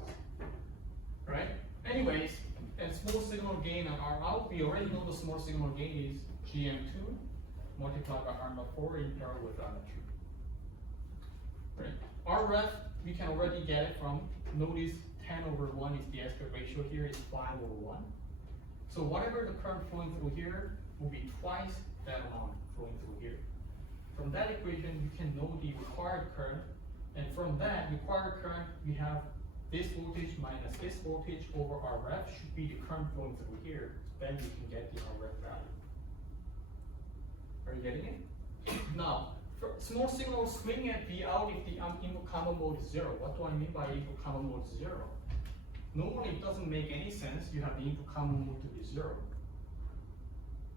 right? Anyways, and small signal gain on R0, we already know the small signal gain is GM2 multiplied by R04 in parallel with R2. Right? RF, we can already get it from, notice 10/1 is the aspect ratio here, is 5/1. So whatever the current flowing through here will be twice that amount flowing through here. From that equation, you can know the required current, and from that required current, we have this voltage minus this voltage over RF should be the current flowing through here. Then you can get the RF value. Are you getting it? Now, for small signal swing at V out if the input common mode is 0. What do I mean by input common mode is 0? Normally it doesn't make any sense. You have the input common mode to be 0.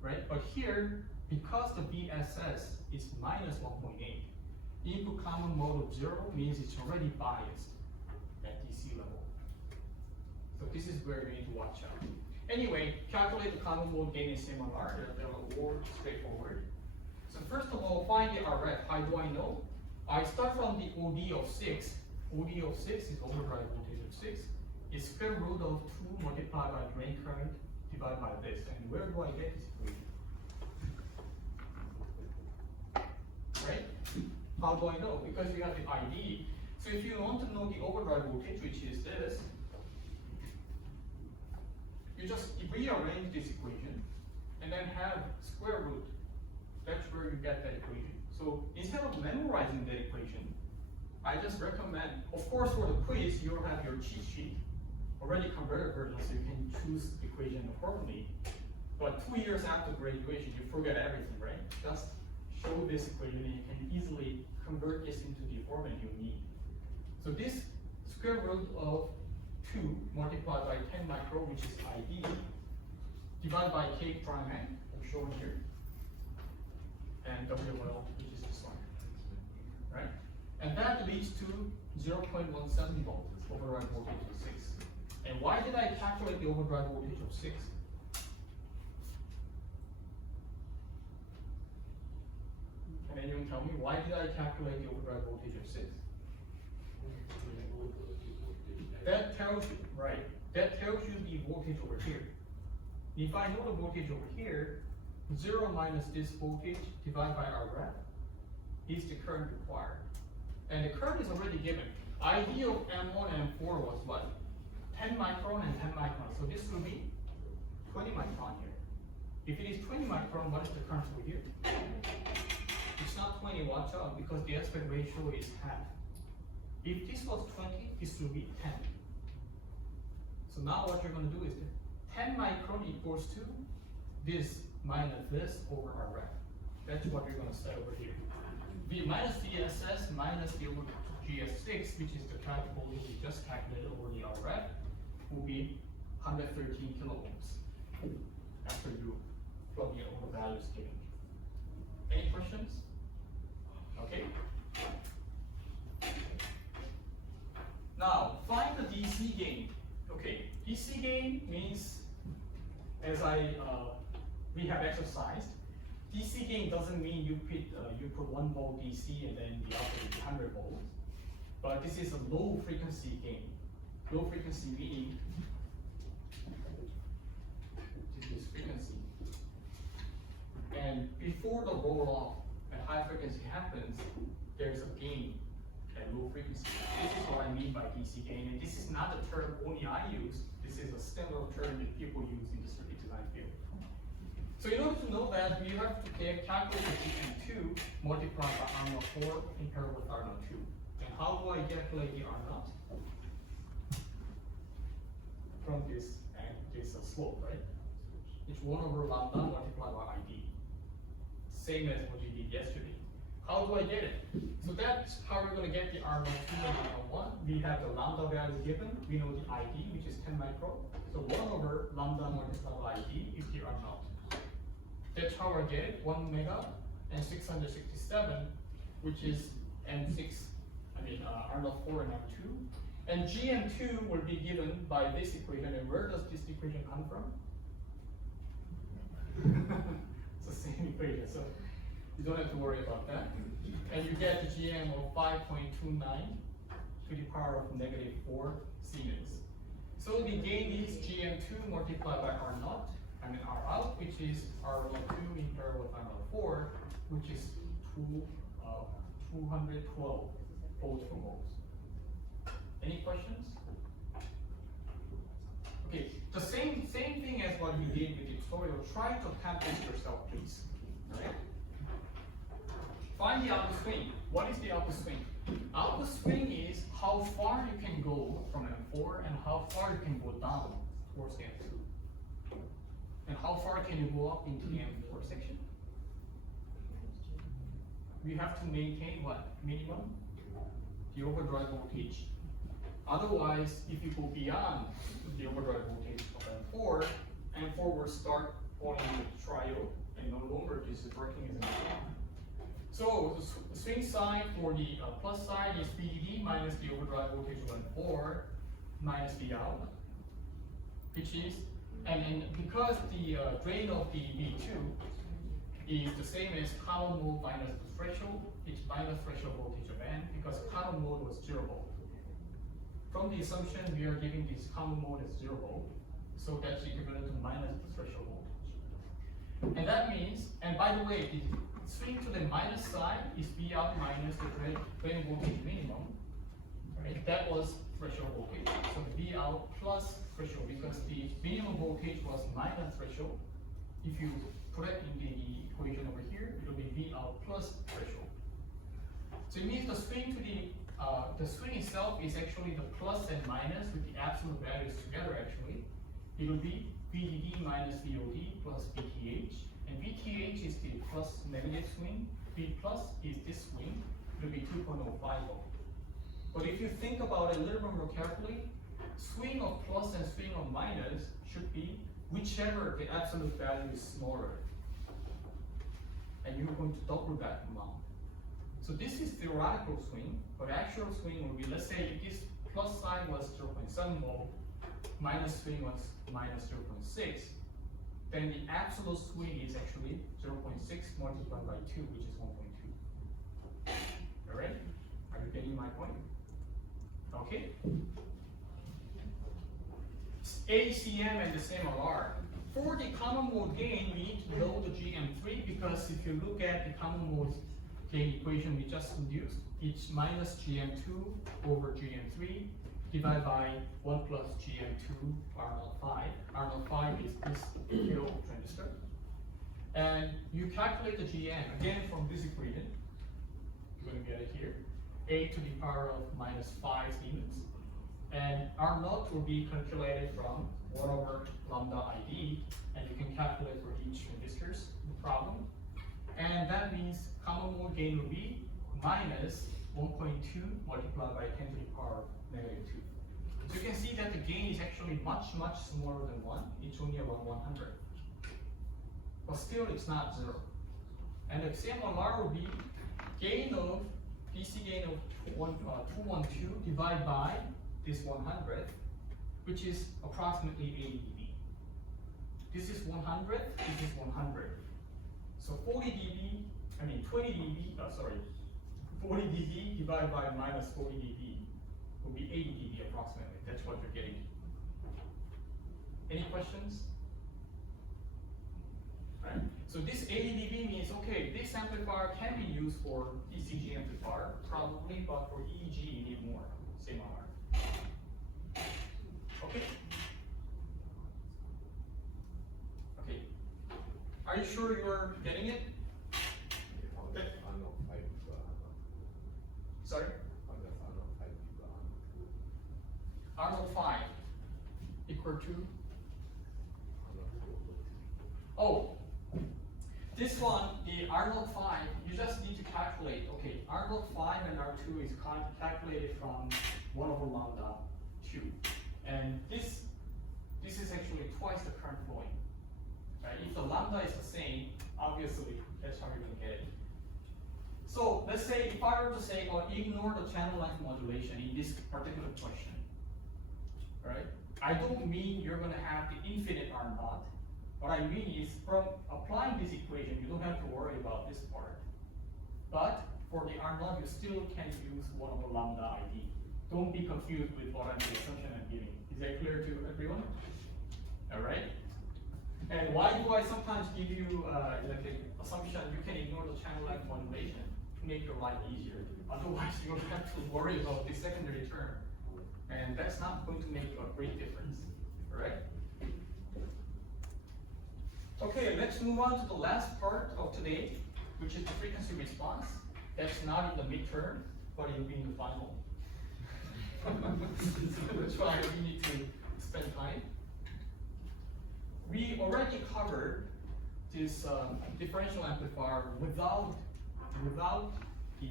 Right? But here, because the VSS is minus 1.8, input common mode of 0 means it's already biased at DC level. So this is where you need to watch out. Anyway, calculate the common mode gain in CMR. They're more straightforward. So first of all, find the RF. How do I know? I start from the OD of 6. OD of 6 is overdrive voltage of 6. It's square root of 2 multiplied by drain current divided by this. And where do I get this equation? Right? How do I know? Because you have the ID. So if you want to know the overdrive voltage, which is this, you just rearrange this equation and then have square root. That's where you get that equation. So instead of memorizing that equation, I just recommend, of course for the quiz, you'll have your cheat sheet, already converted version, so you can choose the equation accordingly. But 2 years after graduation, you forget everything, right? Just show this equation and you can easily convert this into the format you need. So this square root of 2 multiplied by 10 micro, which is ID, divided by K prime N, as shown here, and WL, which is this one, right? And that leads to 0.17 volts override voltage of 6. And why did I calculate the overdrive voltage of 6? Can anyone tell me why did I calculate the overdrive voltage of 6? That tells you, right? That tells you the voltage over here. If I know the voltage over here, 0 minus this voltage divided by our rep is the current required. And the current is already given. ID of M1 and M4 was what? 10 micron and 10 micron. So this will be 20 micron here. If it is 20 micron, what is the current over here? It's not 20, watch out, because the aspect ratio is half. If this was 20, this will be 10. So now what you're going to do is 10 micron equals to this minus this over our rep. That's what you're going to set over here. V minus VSS minus the over GS6, which is the traffic voltage we just calculated over the RF, will be 113 kilovolts after you plug in all the values given. Any questions? Okay. Now, find the DC gain. Okay, DC gain means, as we have exercised, DC gain doesn't mean you put 1 volt DC and then the output is 100 volts, but this is a low frequency gain. Low frequency meaning this is frequency. And before the roll off at high frequency happens, there's a gain at low frequency. This is what I mean by DC gain, and this is not a term only I use. This is a standard term that people use in the circuit design field. So in order to know that, we have to calculate the GM2 multiplied by R0 4 compared with R0 2. And how do I calculate the R0? From this slope, right? It's 1 over lambda multiplied by ID. Same as what you did yesterday. How do I get it? So that's how we're going to get the R0 2 and R0 1. We have the lambda value given. We know the ID, which is 10 micro. So 1 over lambda multiplied by ID is the R0. That's how I get it, 1 mega and 667, which is R0 4 and R2. And GM2 will be given by this equation. And where does this equation come from? It's the same equation, so you don't have to worry about that. And you get the GM of 5.29 to the power of negative 4 Siemens. So the gain is GM2 multiplied by R0. And then R out, which is R2 in parallel with R4, which is 212 volts per volt. Any questions? Okay, the same thing as what we did with the tutorial. Try to accomplish yourself, please. Right? Find the output swing. What is the output swing? Output swing is how far you can go from M4 and how far you can go down towards the M2. And how far can you go up into the M4 section? We have to maintain what? Minimum? The overdrive voltage. Otherwise, if you go beyond the overdrive voltage of M4, M4 will start falling into triode and no longer this is working as an alarm. So the swing side for the plus side is VDD minus the overdrive voltage of M4 minus the out, which is and because the drain of the V2 is the same as common mode minus the threshold, it's minus threshold voltage of N because common mode was 0 volt. From the assumption we are giving this common mode as 0 volt, so that's equivalent to minus the threshold voltage. And that means, and by the way, the swing to the minus side is V out minus the drain voltage minimum. Right? That was threshold voltage. So the V out plus threshold, because the minimum voltage was minus threshold. If you put it in the equation over here, it will be V out plus threshold. So it means the swing to the swing itself is actually the plus and minus with the absolute values together actually. It will be VDD minus VOD plus VTH. And VTH is the plus negative swing. V plus is this swing. It will be 2.05 volt. But if you think about it a little bit more carefully, swing of plus and swing of minus should be whichever the absolute value is smaller. And you're going to double that amount. So this is theoretical swing, but actual swing will be, let's say if this plus sign was 0.7 volt, minus swing was minus 0.6, then the absolute swing is actually 0.6 multiplied by 2, which is 1.2. Alright? Are you getting my point? Okay? ACM and the same are. For the common mode gain, we need to know the GM3 because if you look at the common mode gain equation we just introduced, it's minus GM2 over GM3 divided by 1 plus GM2 R05. R05 is this kilo transistor. And you calculate the GM, again from this equation, you're going to get it here, a to the power of minus 5 Siemens. And R0 will be calculated from 1 over lambda ID, and you can calculate for each transistors, no problem. And that means common mode gain will be minus 1.2 multiplied by 10 to the power of negative 2. So you can see that the gain is actually much, much smaller than 1. It's only around 100. But still, it's not 0. And the CMRR will be gain of, DC gain of 212 divided by this 100, which is approximately 80 dB. This is 100, this is 100. So 40 dB, 20 dB, 40 dB divided by minus 40 dB will be 80 dB approximately. That's what you're getting. Any questions? Right. So this 80 dB means, okay, this amplifier can be used for ECG amplifier, probably, but for EEG you need more, same R. Okay? Okay. Are you sure you're getting it? Sorry? R05 equal to? Oh, this one, the R05, you just need to calculate, okay, R05 and R2 is calculated from 1 over lambda 2. And this is actually twice the current flowing. Right? If the lambda is the same, obviously that's how you're going to get it. So let's say if I were to say, well, ignore the channel length modulation in this particular question, right? I don't mean you're going to have the infinite R0. What I mean is from applying this equation, you don't have to worry about this part. But for the R0, you still can use 1 over lambda ID. Don't be confused with what I'm the assumption I'm giving. Is that clear to everyone? All right. And why do I sometimes give you like an assumption you can ignore the channel length modulation to make your life easier? Otherwise, you will have to worry about the secondary term, and that's not going to make a great difference. All right. Okay, let's move on to the last part of today, which is the frequency response. That's not in the midterm, but it will be in the final. That's why we need to spend time. We already covered this differential amplifier without the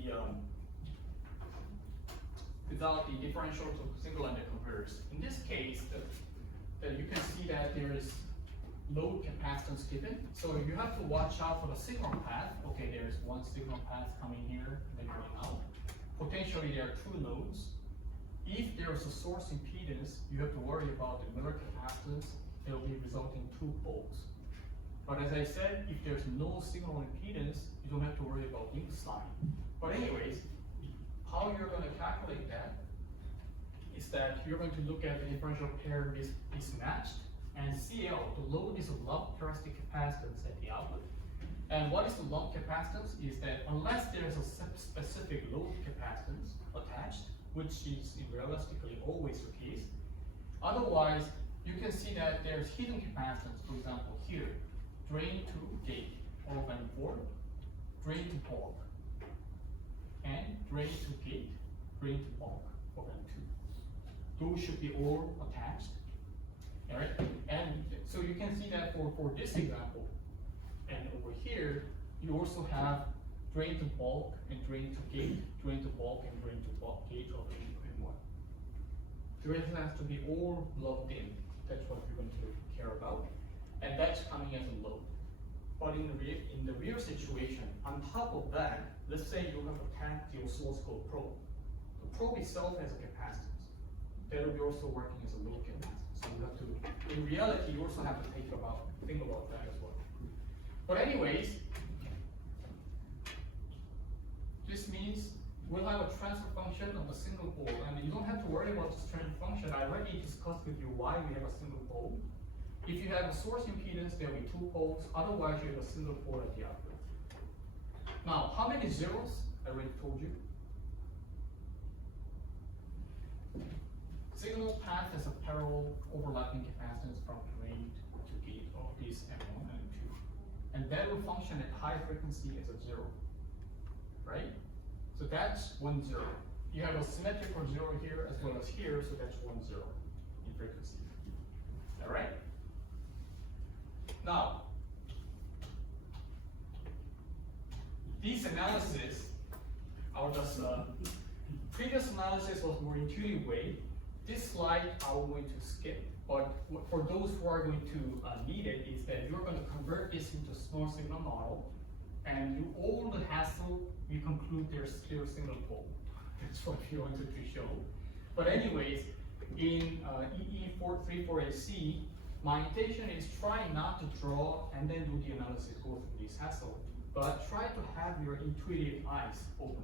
differential to single-ended converters. In this case, that you can see that there is load capacitance given. So you have to watch out for the signal path. Okay, there's one signal path coming here, then going out. Potentially there are two loads. If there's a source impedance, you have to worry about the Miller capacitance. It will be resulting 2 poles. But as I said, if there's no signal impedance, you don't have to worry about link sign. But anyways, how you're going to calculate that is that you're going to look at the differential pair mismatched, and CL, the load is a lump parasitic capacitance at the output. And what is the lump capacitance is that unless there's a specific load capacitance attached, which is realistically always the case, otherwise you can see that there's hidden capacitance, for example here, drain to gate, all van 4, drain to bulk, and drain to gate, drain to bulk, for van 2. Those should be all attached. Alright, and so you can see that for this example, and over here, you also have drain to bulk and drain to gate, drain to bulk and drain to bulk gate of M1. Drain has to be all logged in. That's what we're going to care about. And that's coming as a load. But in the real situation, on top of that, let's say you have attacked the oscilloscope probe. The probe itself has a capacitance. That will be also working as a load capacitance. So you have to, in reality, you also have to think about that as well. But anyways, this means we'll have a transfer function of a single pole, and you don't have to worry about this transfer function. I already discussed with you why we have a single pole. If you have a source impedance, there will be two poles. Otherwise, you have a single pole at the output. Now, how many zeros? I already told you. Signal path has a parallel overlapping capacitance from drain to gate of these M1 and M2. And that will function at high frequency as a 0, right? So that's 1, 0. You have a symmetrical 0 here as well as here, so that's 1, 0 in frequency. All right? Now, these analysis, previous analysis was more intuitive way. This slide I'm going to skip, but for those who are going to need it, is that you're going to convert this into a small signal model, and all the hassle, you conclude there's still a single pole. That's what we wanted to show. But anyways, in EE3408C, my intention is try not to draw and then do the analysis, go through this hassle, but try to have your intuitive eyes open.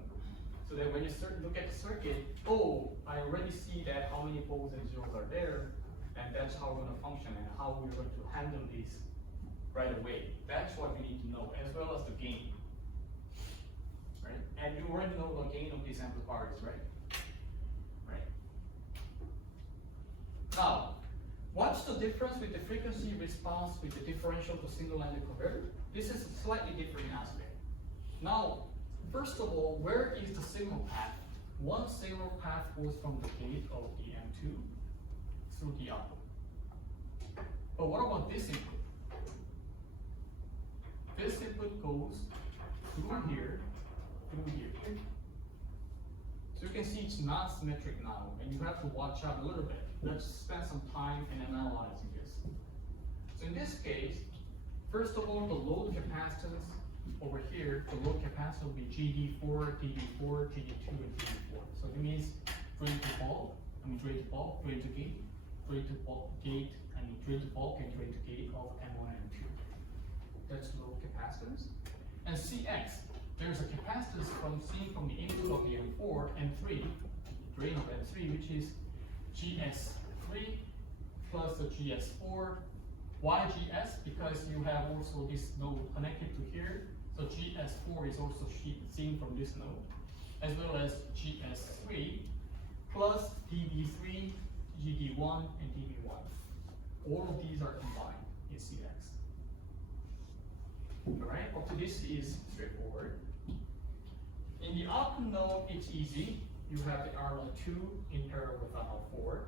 So that when you look at the circuit, oh, I already see that how many poles and zeros are there, and that's how we're going to function and how we're going to handle these right away. That's what you need to know, as well as the gain. Right? And you already know the gain of these amplifiers, right? Right. Now, what's the difference with the frequency response with the differential to single-ended converter? This is a slightly different aspect. Now, first of all, where is the signal path? One signal path goes from the gate of the M2 through the output. But what about this input? This input goes through here, through here. So you can see it's not symmetric now, and you have to watch out a little bit. Let's spend some time in analyzing this. So in this case, first of all, the load capacitance over here, the load capacitance will be GD4, DD4, GD2, and GD4. So it means drain to bulk, drain to bulk, drain to gate, drain to bulk, gate, drain to bulk, and drain to gate of M1 and M2. That's load capacitance. And CX, there's a capacitance seen from the input of the M4, M3, drain of M3, which is GS3 plus the GS4. Why GS? Because you have also this node connected to here. So GS4 is also seen from this node, as well as GS3 plus DB3, GD1, and DB1. All of these are combined in CX. All right, up to this is straightforward. In the output node, it's easy. You have the R02 in parallel with R04,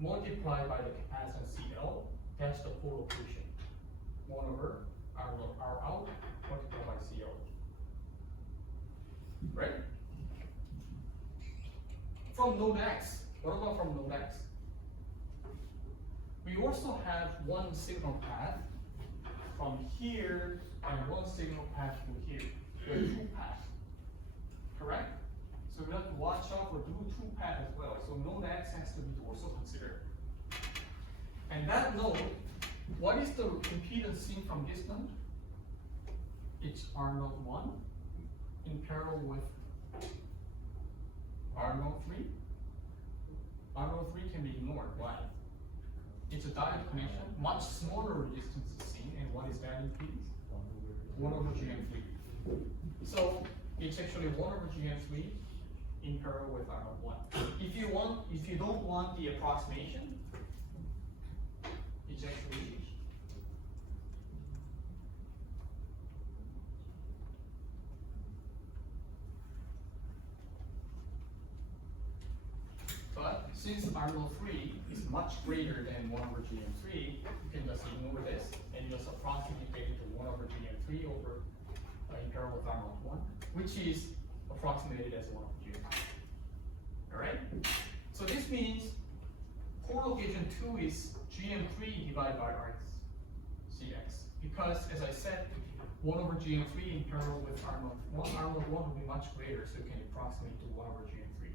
multiplied by the capacitance CL. That's the pole accretion. 1 over R out multiplied by CL. Right? From node X, what about from node X? We also have one signal path from here and one signal path to here. We have two paths. Correct? So we have to watch out for two paths as well. So node X has to be also considered. And that node, what is the impedance seen from this node? It's R node 1 in parallel with R node 3. R node 3 can be ignored. Why? It's a diode connection, much smaller resistance is seen, and what is that impedance? 1 over GM3. So it's actually 1 over GM3 in parallel with R node 1. If you don't want the approximation, it's actually but since R03 is much greater than 1 over GM3, you can just ignore this and just approximate it to 1 over GM3 over in parallel with R01. which is approximated as 1 over GM3. Alright? So this means core location 2 is GM3 divided by RCX. Because as I said, 1 over GM3 in parallel with R0 1 will be much greater, so you can approximate to 1 over GM3.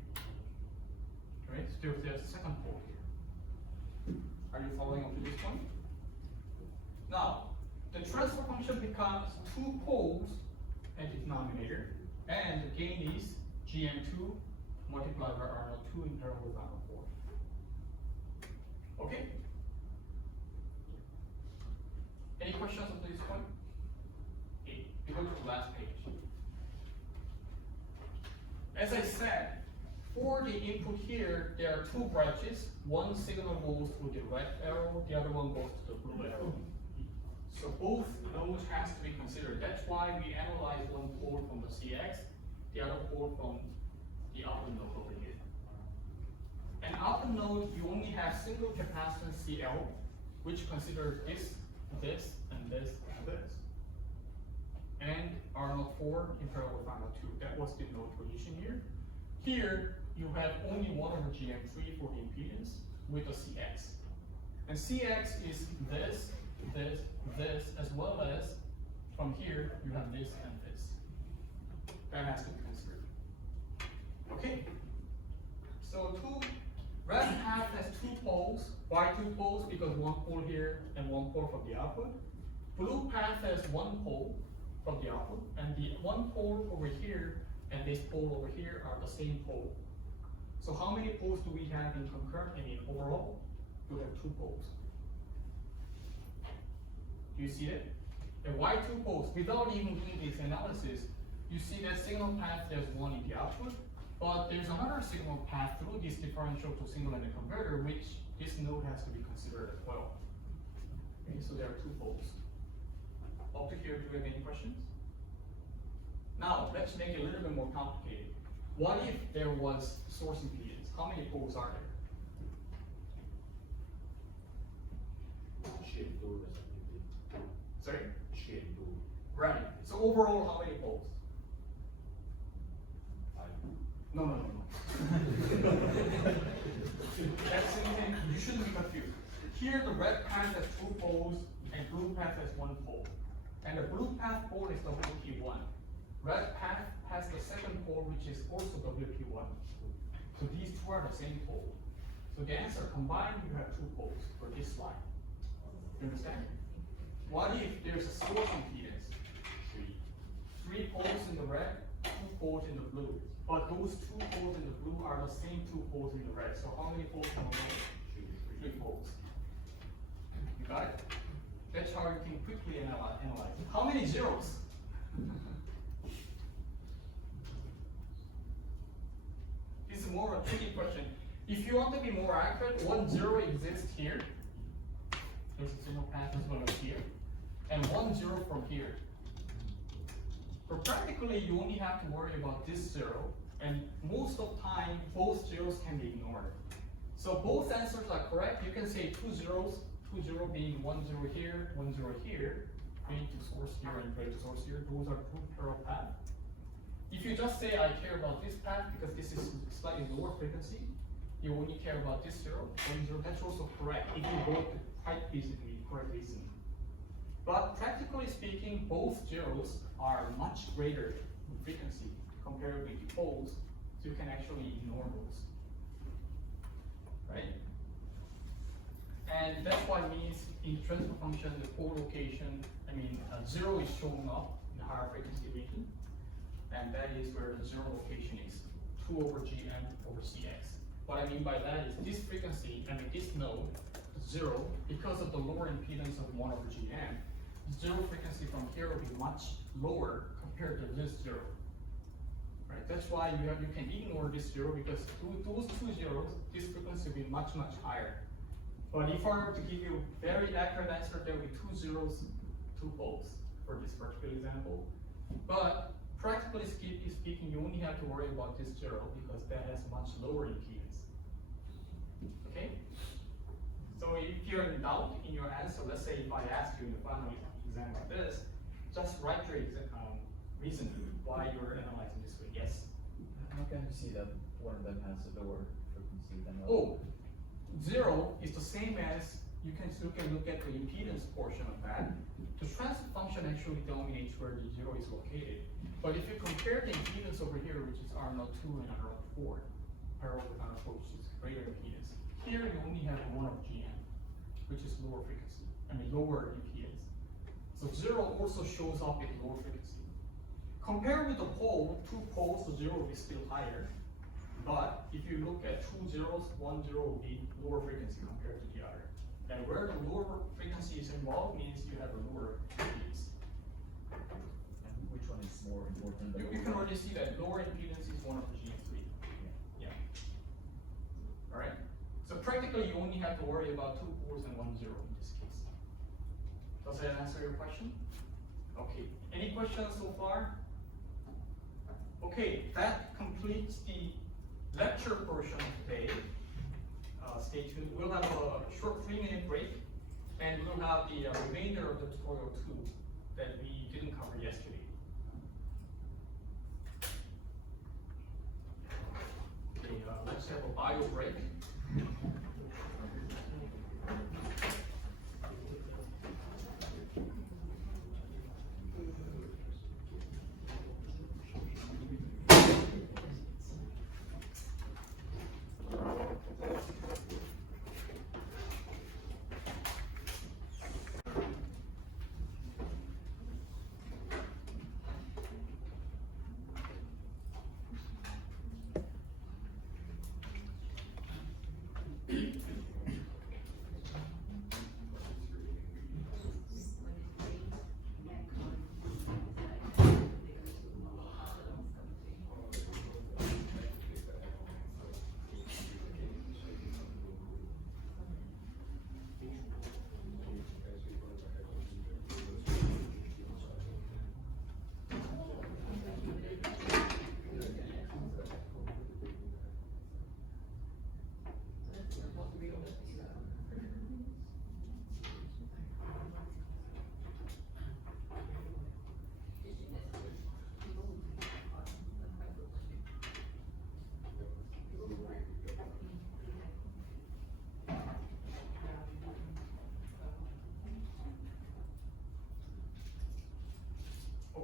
Alright, so there's a second pole here. Are you following up to this point? Now, the transfer function becomes 2 poles at the denominator, and the gain is GM2 multiplied by R02 in parallel with R04. Okay? Any questions up to this point? Okay, we go to the last page. As I said, for the input here, there are 2 branches. One signal goes to the red arrow, the other one goes to the blue arrow. So both nodes has to be considered. That's why we analyze one pole from the CX, the other pole from the output node over here. And output node, you only have single capacitance CL, which considers this, and this, and this. And R04 in parallel with R02. That was the node position here. Here, you have only 1 over GM3 for the impedance with a CX. And CX is this, as well as from here, you have this and this. That has to be considered. Okay? So red path has 2 poles. Why 2 poles? Because 1 pole here and 1 pole from the output. Blue path has 1 pole from the output, and the 1 pole over here and this pole over here are the same pole. So how many poles do we have in concurrent? I mean overall, we have 2 poles. Do you see it? And why 2 poles? Without even doing this analysis, you see that signal path, there's 1 in the output, but there's another signal path through this differential to single limit converter, which this node has to be considered as well. Okay, so there are 2 poles. Up to here, do you have any questions? Now, let's make it a little bit more complicated. What if there was source impedance? How many poles are there? Sorry? Right. So overall, how many poles? No. That's something you shouldn't be confused. Here, the red path has 2 poles, and blue path has 1 pole. And the blue path pole is WP1. Red path has the second pole, which is also WP1. So these 2 are the same pole. So the answer combined, you have 2 poles for this slide. You understand? What if there's a source impedance? 3 poles in the red, 2 poles in the blue. But those 2 poles in the blue are the same 2 poles in the red. So how many poles can we make? 3 poles. You got it? That's how you can quickly analyze it. How many zeros? This is more a tricky question. If you want to be more accurate, 1 0 exists here. There's a single path as well as here. And 1 0 from here. But practically, you only have to worry about this 0. And most of the time, both zeros can be ignored. So both answers are correct. You can say 2 zeros, 2 0 being 1 0 here, 1 0 here, drain to source here and drain to source here. Those are 2 parallel paths. If you just say I care about this path because this is slightly lower frequency, you only care about this 0, 1 0. That's also correct if you go to quite basically correct reasoning. But practically speaking, both zeros are much greater in frequency compared with the poles, so you can actually ignore those. Right? And that's what it means in transfer function, the pole location, 0 is showing up in the higher frequency region, and that is where the 0 location is, 2 over GM over CX. What I mean by that is this frequency, this node, 0, because of the lower impedance of 1 over GM, 0 frequency from here will be much lower compared to this 0. Right? That's why you can ignore this 0 because those 2 zeros, this frequency will be much, much higher. But if I were to give you a very accurate answer, there will be 2 zeros, 2 poles for this particular example. But practically speaking, you only have to worry about this 0 because that has much lower impedance. Okay? So if you're in doubt in your answer, let's say if I ask you in the final exam like this, just write your reason why you're analyzing this way. Yes? How can you see that one of them has a lower frequency than the other? Oh, 0 is the same as, you can look at the impedance portion of that. The transfer function actually dominates where the 0 is located. But if you compare the impedance over here, which is R02 and R04, parallel with R04, which is greater impedance, here you only have one of GM, which is lower frequency, lower impedance. So 0 also shows up at lower frequency. Compared with the pole, 2 poles, the 0 will be still higher. But if you look at 2 zeros, 1 0 will be lower frequency compared to the other. And where the lower frequency is involved means you have a lower impedance. And which one is more important than You can already see that lower impedance is one of the GM3. Yeah. Alright? So practically you only have to worry about 2 poles and 1 0 in this case. Does that answer your question? Okay. Any questions so far? Okay, that completes the lecture portion of today. Stay tuned. We'll have a short 3-minute break, and we'll have the remainder of the tutorial 2 that we didn't cover yesterday. Okay, let's have a bio break.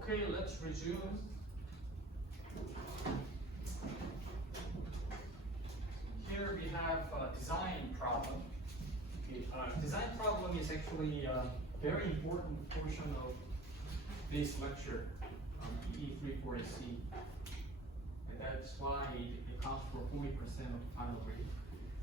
Okay, let's resume. Here we have a design problem. Okay, design problem is actually a very important portion of this lecture, EE3408C. And that's why it accounts for 40% of the final grade.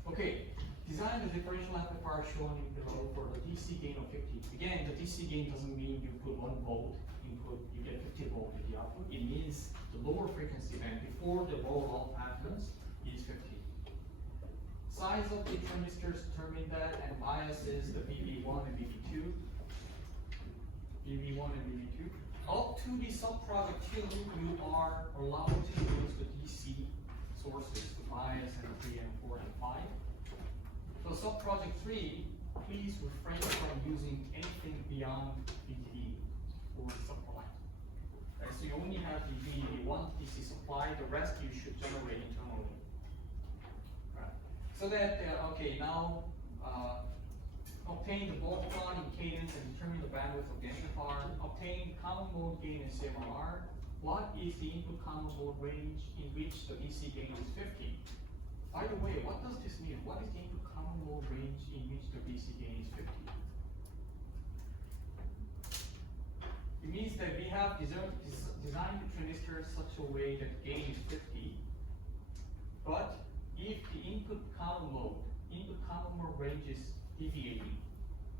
Okay, design the differential amplifier shown below for the DC gain of 50. Again, the DC gain doesn't mean you put 1 volt input, you get 50 volt at the output. It means the lower frequency band before the roll-off happens is 50. Size of the transistors determine that, and bias is the BB1 and BB2. BB1 and BB2. Up to the subproject 2, you are allowed to use the DC sources, the bias and the 3 and 4 and 5. So subproject 3, please refrain from using anything beyond BTD for supply. Right, so you only have the BB1 DC supply, the rest you should generate internally. Right. So that, okay, now obtain the ball plot in cadence and determine the bandwidth of the amplifier. Obtain common mode gain in CMRR. What is the input common mode range in which the DC gain is 50? By the way, what does this mean? What is the input common mode range in which the DC gain is 50? It means that we have designed the transistor such a way that gain is 50, but if the input common mode range is deviating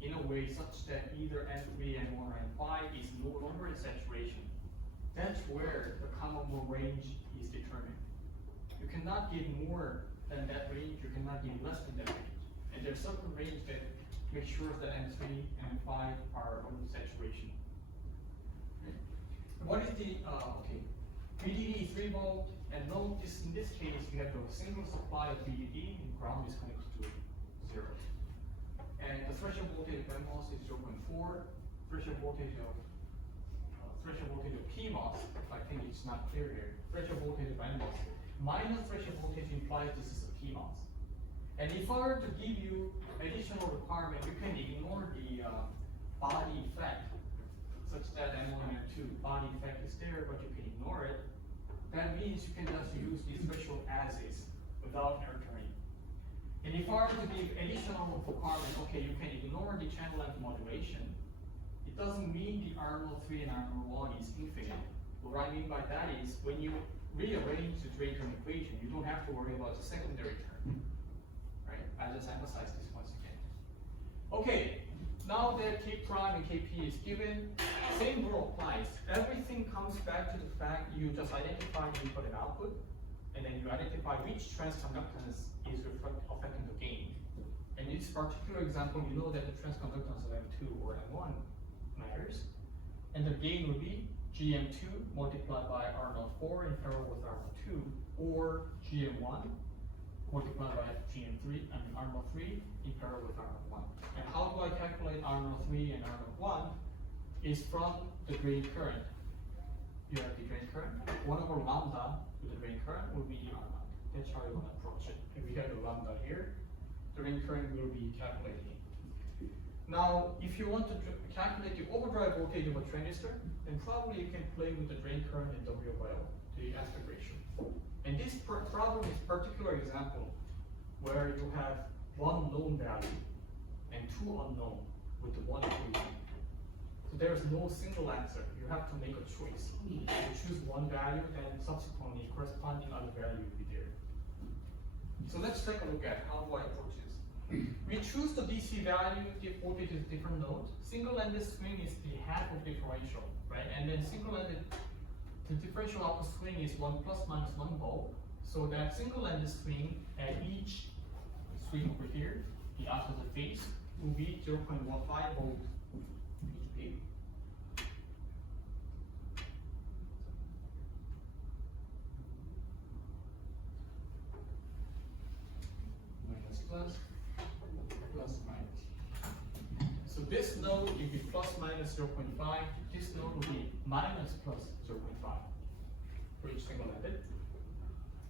in a way such that either N3, N1, or N5 is no longer in saturation, that's where the common mode range is determined. You cannot give more than that range, you cannot give less than that range. And there's certain range that makes sure that N3 and N5 are on saturation. Okay. What is the, okay, VDD is 3 volt, and note this, in this case, we have a single supply of VDD, and ground is connected to 0. And the threshold voltage of MOS is 0.4, threshold voltage of threshold voltage of PMOS, I think it's not clear here, threshold voltage of NMOS, minus threshold voltage implies this is a PMOS. And if I were to give you additional requirement, you can ignore the body effect, such that M1 and M2 body effect is there, but you can ignore it. That means you can just use the threshold as is without altering. And if I were to give additional requirement, okay, you can ignore the channel length modulation. It doesn't mean the R03 and R01 is infinite. What I mean by that is when you rearrange the drain current equation, you don't have to worry about the secondary term. Right? I just emphasize this once again. Okay, now that K prime and Kp is given, same rule applies. Everything comes back to the fact you just identify input and output, and then you identify which transconductance is affecting the gain. In this particular example, you know that the transconductance of M2 or M1 matters, and the gain would be GM2 multiplied by R04 in parallel with R02, or GM1 multiplied by R03 in parallel with R01. And how do I calculate R03 and R01? Is from the drain current. You have the drain current. 1 over lambda with the drain current will be the R0. That's how you want to approach it. If we have the lambda here, the drain current will be calculated. Now, if you want to calculate the overdrive voltage of a transistor, then probably you can play with the drain current and W/L, the aspect ratio. And this problem is a particular example where you have one known value and two unknown with the one equation. So there's no single answer. You have to make a choice. You choose one value, and subsequently corresponding other value will be there. So let's take a look at how do I approach this. We choose the DC value, the voltage is different node. Single-ended swing is the half of differential, right? And then single-ended, the differential output swing is 1 plus minus 1 volt. So that single-ended swing at each swing over here, the opposite phase, will be 0.15 volt each peak. Minus plus. Plus minus. So this node will be plus minus 0.5. This node will be minus plus 0.5 for each single-ended.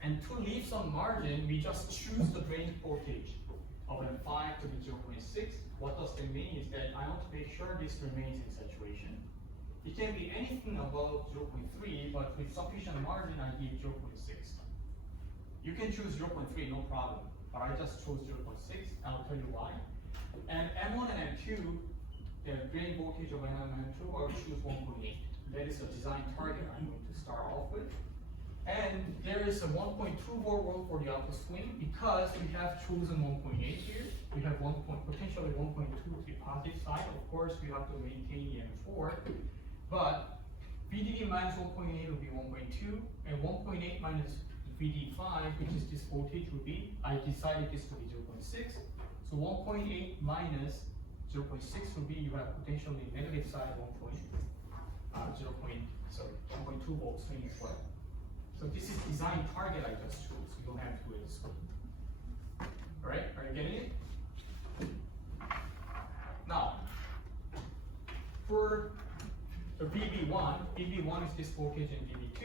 And to leave some margin, we just choose the drain voltage of M5 to be 0.6. What does that mean is that I want to make sure this remains in saturation. It can be anything above 0.3, but with sufficient margin, I give 0.6. You can choose 0.3, no problem. But I just chose 0.6, and I'll tell you why. And M1 and M2, the drain voltage of M1 and M2, I'll choose 1.8. That is the design target I'm going to start off with. And there is a 1.2 volt rule for the output swing because we have chosen 1.8 here. We have potentially 1.2 to the positive side. Of course, we have to maintain the M4. But VDD minus 1.8 will be 1.2, and 1.8 minus VD5, which is this voltage, will be, I decided this to be 0.6. So 1.8 minus 0.6 will be, you have potentially negative side 1.2 volt swing as well. So this is design target I just chose. You don't have to do it this way. All right, are you getting it? Now, for the VB1 is this voltage in VB2,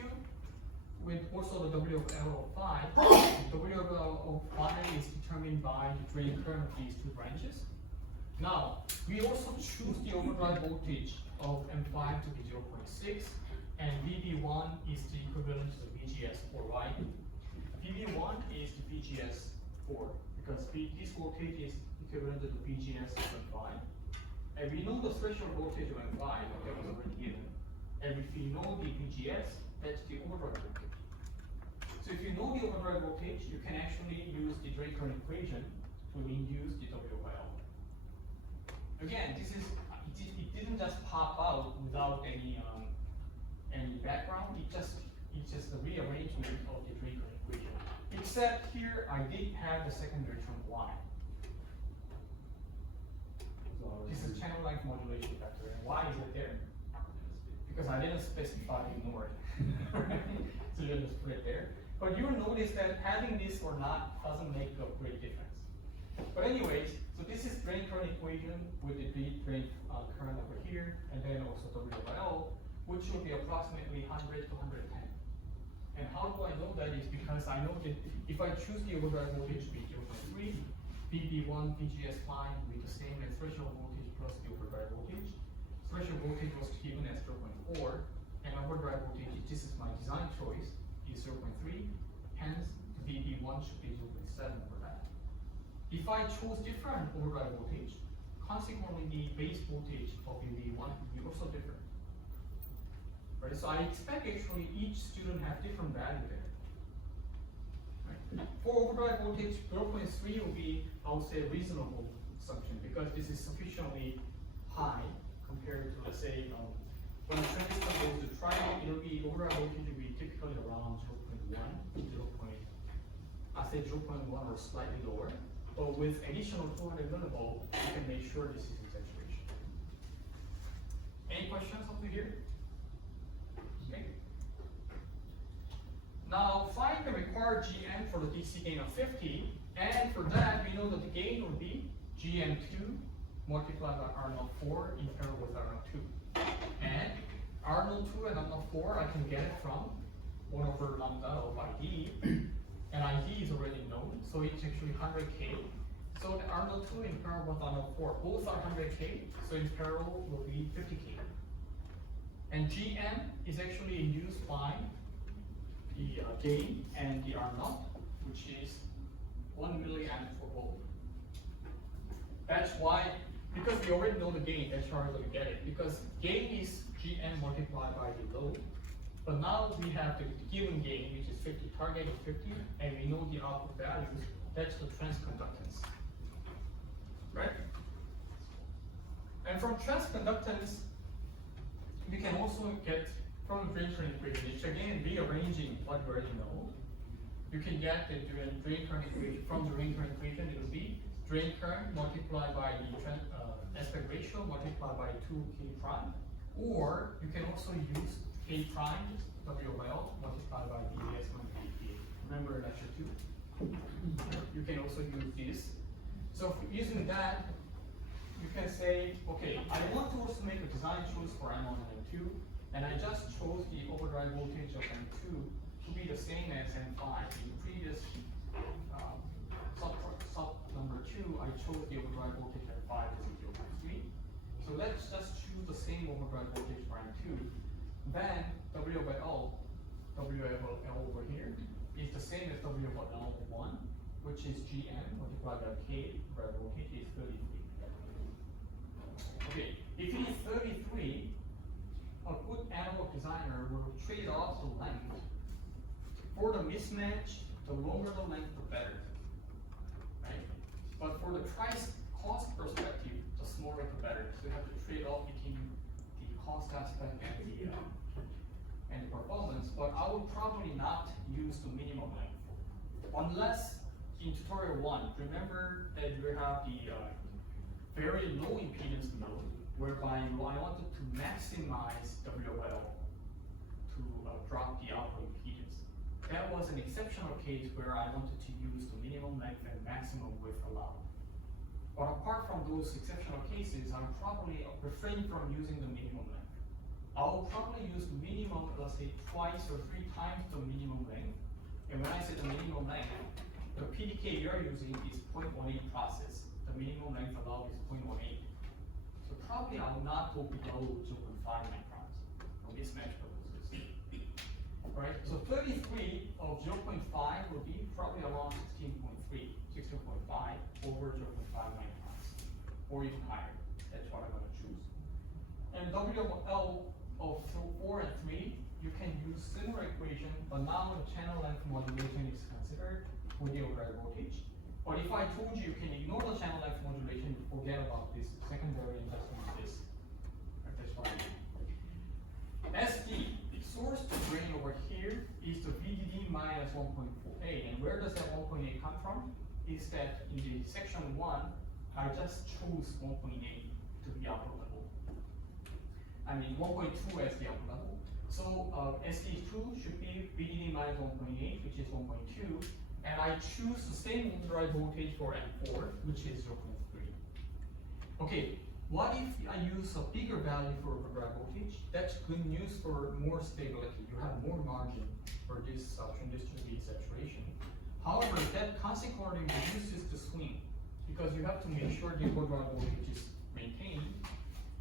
with also the WL05. WL05 is determined by the drain current of these two branches. Now, we also choose the overdrive voltage of M5 to be 0.6, and VB1 is the equivalent to the VGS4, right? VB1 is the VGS4, because this voltage is equivalent to the VGS of M5. And we know the threshold voltage of M5, that was already given. And if you know the VGS, that's the overdrive voltage. So if you know the overdrive voltage, you can actually use the drain current equation to induce the WL. Again, this is it didn't just pop out without any background. It's just the rearrangement of the drain current equation. Except here, I did have the secondary term Y. This is channel length modulation factor, and why is it there? Because I didn't specify ignore it. So you just put it there. But you'll notice that having this or not doesn't make a great difference. But anyways, so this is drain current equation with the drain current over here, and then also WL. which will be approximately 100 to 110. And how do I know that is because I know that if I choose the overdrive voltage to be 0.3, VB1, VGS line will be the same as threshold voltage plus the overdrive voltage. Threshold voltage was given as 0.4, and overdrive voltage, this is my design choice, is 0.3, hence VB1 should be 0.7 for that. If I choose different overdrive voltage, consequently the base voltage of VB1 will be also different. Right? So I expect actually each student have different value there. Right? For overdrive voltage, 0.3 will be, I would say, a reasonable assumption because this is sufficiently high compared to, let's say, when the transistor goes to triangle, it will be overdrive voltage will be typically around 0.1, I say 0.1 or slightly lower. But with additional 200 millivolt, you can make sure this is saturation. Any questions up to here? Okay. Now find the required GM for the DC gain of 50, and for that we know that the gain will be GM2 multiplied by R04 in parallel with R02. And R02 and R04 I can get it from 1 over lambda of ID, and ID is already known, so it's actually 100K. So the R02 in parallel with R04, both are 100K, so in parallel will be 50K. And GM is actually induced by the gain and the R0, which is 1 milliamp per volt. That's why, because we already know the gain, that's why we're going to get it. Because gain is GM multiplied by the load, but now we have the given gain, which is 50, target is 50, and we know the output values, that's the transconductance. Right? And from transconductance, we can also get from the drain current equation, which again, rearranging what we already know, you can get the drain current equation. From the drain current equation, it will be drain current multiplied by the aspect ratio multiplied by 2K prime, or you can also use K prime, WL, multiplied by dVs minus dP. Remember lecture 2? You can also use this. So using that, you can say, okay, I want to also make a design choice for M1 and M2, and I just chose the overdrive voltage of M2 to be the same as M5. In the previous sub number 2, I chose the overdrive voltage at 5 as 0.3. So let's just choose the same overdrive voltage for M2. Then W by L, W over L over here, is the same as W by L1, which is GM multiplied by K, where voltage is 33. Okay, if it is 33, a good analog designer will trade off the length. For the mismatch, the longer the length, the better. Right? But for the price cost perspective, the smaller the better. So you have to trade off between the cost aspect and the performance. But I would probably not use the minimum length, unless in tutorial 1, remember that you have the very low impedance node, whereby I wanted to maximize WL to drop the output impedance. That was an exceptional case where I wanted to use the minimum length and maximum width allowed. But apart from those exceptional cases, I'm probably refrain from using the minimum length. I will probably use the minimum, let's say twice or 3 times the minimum length. And when I say the minimum length, the PDK you're using is 0.18 process. The minimum length allowed is 0.18. So probably I will not go below 0.5 microns for mismatch purposes. Right? So 33 of 0.5 will be probably around 16.3, 16.5 over 0.5 microns, or even higher. That's what I'm going to choose. And WL of 4 and 3, you can use similar equation, but now the channel length modulation is considered for the overdrive voltage. But if I told you can ignore the channel length modulation, forget about this secondary and just use this. That's what I mean. SD, the source to drain over here, is the VDD minus 1.48. And where does that 1.8 come from? Is that in the section 1, I just chose 1.8 to be upper level. I mean 1.2 as the upper level. So SD2 should be VDD minus 1.8, which is 1.2. And I choose the same overdrive voltage for M4, which is 0.3. Okay, What if I use a bigger value for overdrive voltage? That's good news for more stability. You have more margin for this transistor saturation. However, that consequently reduces the swing because you have to make sure the overdrive voltage is maintained.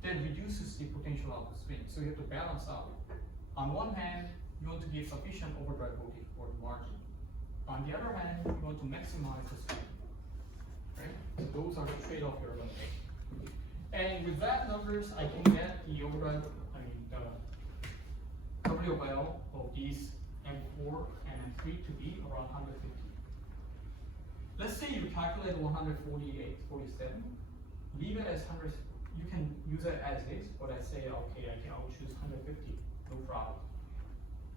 That reduces the potential output swing. So you have to balance out. On one hand, you want to give sufficient overdrive voltage for the margin. On the other hand, you want to maximize the swing. Right? So those are the trade-off you're going to make. And with that numbers, I can get the overdrive, the WL of these M4 and M3 to be around 150. Let's say you calculate 148, 47. Leave it as 100. You can use it as is, but I say, okay, I'll choose 150, no problem.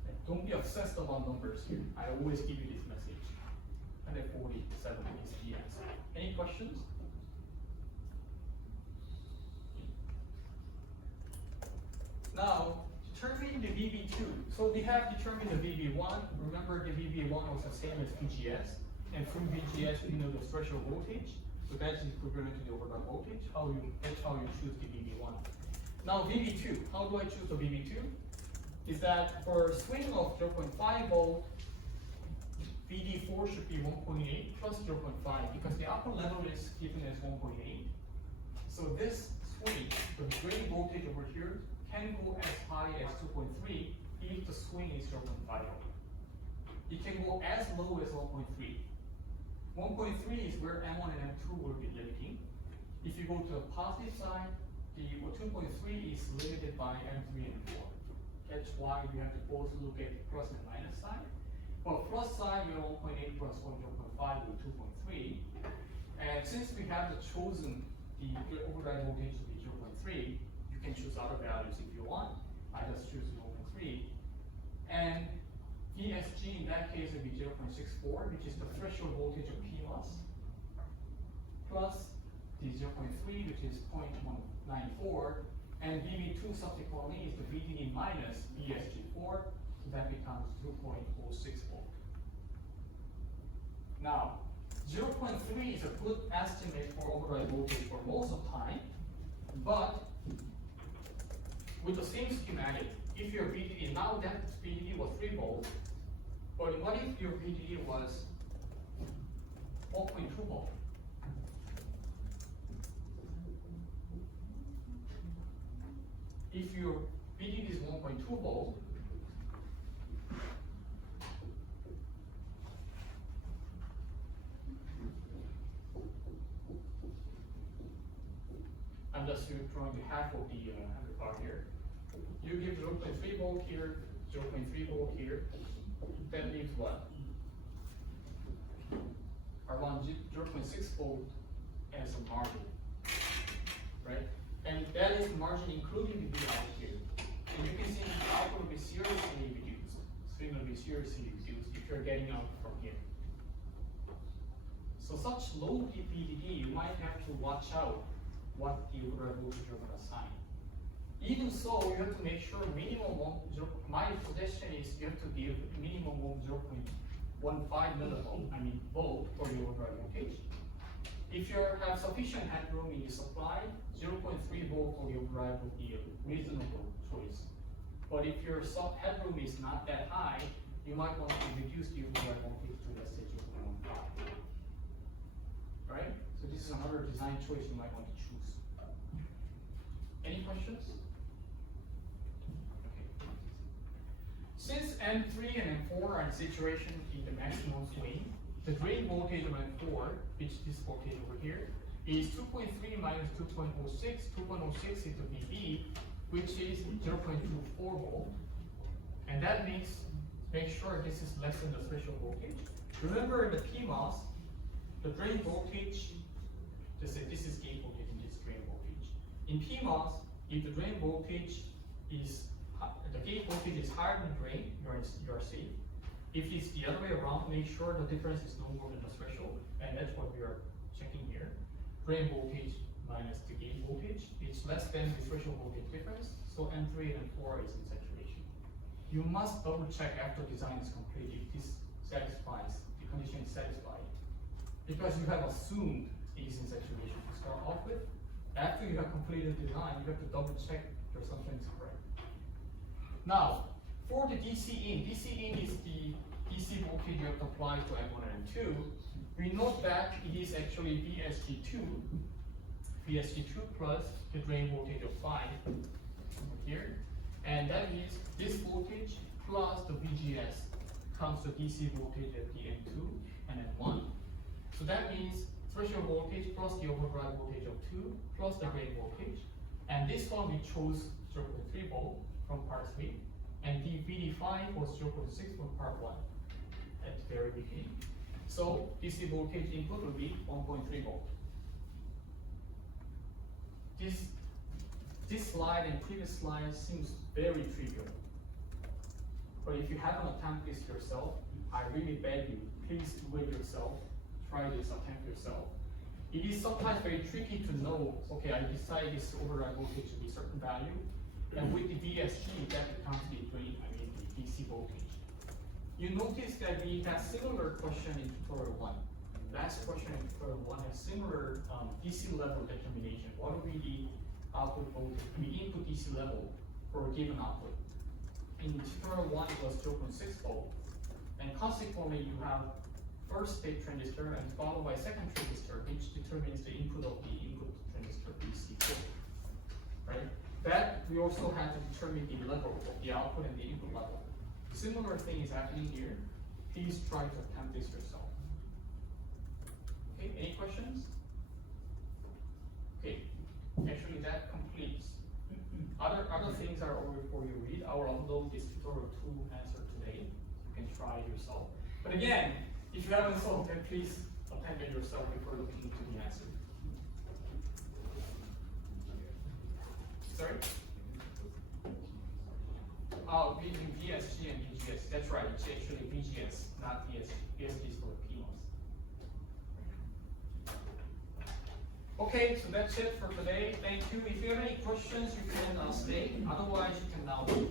Okay, don't be obsessed about numbers here. I always give you this message. 147 is the answer. Any questions? Now, determine the VB2. So we have determined the VB1. Remember the VB1 was the same as VGS. And from VGS, we know the threshold voltage. So that's equivalent to the overdrive voltage. That's how you choose the VB1. Now VB2, how do I choose the VB2? Is that for a swing of 0.5 volt, VD4 should be 1.8 plus 0.5 because the upper level is given as 1.8. So this swing, the drain voltage over here, can go as high as 2.3 if the swing is 0.5. It can go as low as 1.3. 1.3 is where M1 and M2 will be limiting. If you go to the positive side, the 2.3 is limited by M3 and 4. That's why we have to both look at the plus and minus side. For plus side, we have 1.8 plus 1.5 with 2.3. And since we have chosen the overdrive voltage to be 0.3, you can choose other values if you want. I just choose 0.3. And VSG in that case would be 0.64, which is the threshold voltage of PMOS, plus the 0.3, which is 0.194, and VB2 subsequently is the VDD minus VSG4, so that becomes 2.06 volt. Now, 0.3 is a good estimate for overdrive voltage for most of the time, but with the same schematic, if your VDD, now that VDD was 3 volts, but what if your VDD was 1.2 volt? If your VDD is 1.2 volt, I'm just drawing the half of the amplifier here. You give 0.3 volt here, 0.3 volt here. That leaves what? Around 0.6 volt as a margin, right? And that is margin including the VI here. And you can see the output will be seriously reduced. Swing will be seriously reduced if you're getting out from here. So such low VDD, you might have to watch out what the overdrive voltage you're going to assign. Even so, you have to make sure minimum my suggestion is you have to give minimum 0.15 millivolt, volt for your overdrive voltage. If you have sufficient headroom in the supply, 0.3 volt for your overdrive would be a reasonable choice. But if your headroom is not that high, you might want to reduce the overdrive voltage to let's say 0.15. Right? So this is another design choice you might want to choose. Any questions? Since M3 and M4 are in situation in the maximum swing, the drain voltage of M4, which this voltage over here, is 2.3 minus 2.06. 2.06 is the VB, which is 0.24 volt. And that makes, make sure this is less than the threshold voltage. Remember in the PMOS, the drain voltage, this is gate voltage and this is drain voltage. In PMOS, if the drain voltage is the gate voltage is higher than drain, you are safe. If it's the other way around, make sure the difference is no more than the threshold, and that's what we are checking here. Drain voltage minus the gate voltage, it's less than the threshold voltage difference, so M3 and M4 is in saturation. You must double check after design is complete if this satisfies, the condition is satisfied. Because you have assumed it is in saturation to start off with, After you have completed the design, you have to double check your assumption is correct. Now, for the DC in is the DC voltage you have to apply to M1 and M2. We note that it is actually VSG2 plus the drain voltage of 5 over here. And that means this voltage plus the VGS comes to DC voltage at the M2 and M1. So that means threshold voltage plus the overdrive voltage of 2 plus the drain voltage. And this one we chose 0.3 volt from part 3. And the VD5 was 0.6 from part 1 at the very beginning. So DC voltage input will be 1.3 volt. This slide and previous slide seems very trivial. But if you haven't attempted this yourself, I really beg you, please do it yourself. Try this, attempt yourself. It is sometimes very tricky to know, okay, I decide this override voltage to be a certain value, and with the VSG, that becomes the drain, the DC voltage. You notice that we had similar question in tutorial 1. Last question in tutorial 1 has similar DC level determination. What will be the output voltage, the input DC level for a given output? In tutorial 1, it was 0.6 volt, and consequently, you have first state transistor and followed by second transistor, which determines the input of the input transistor DC4, right? That we also have to determine the level of the output and the input level. Similar thing is happening here. Please try to attempt this yourself. Okay, any questions? Okay, actually that completes. Other things are over for you read. I will upload this tutorial 2 answer today. You can try it yourself. But again, if you haven't solved it, please attempt it yourself before looking into the answer. Sorry? Oh, we do VSG and VGS. That's right, it's actually VGS, not VSG. VSG is for PMOS. Okay, so that's it for today. Thank you. If you have any questions, you can stay. Otherwise, you can now leave.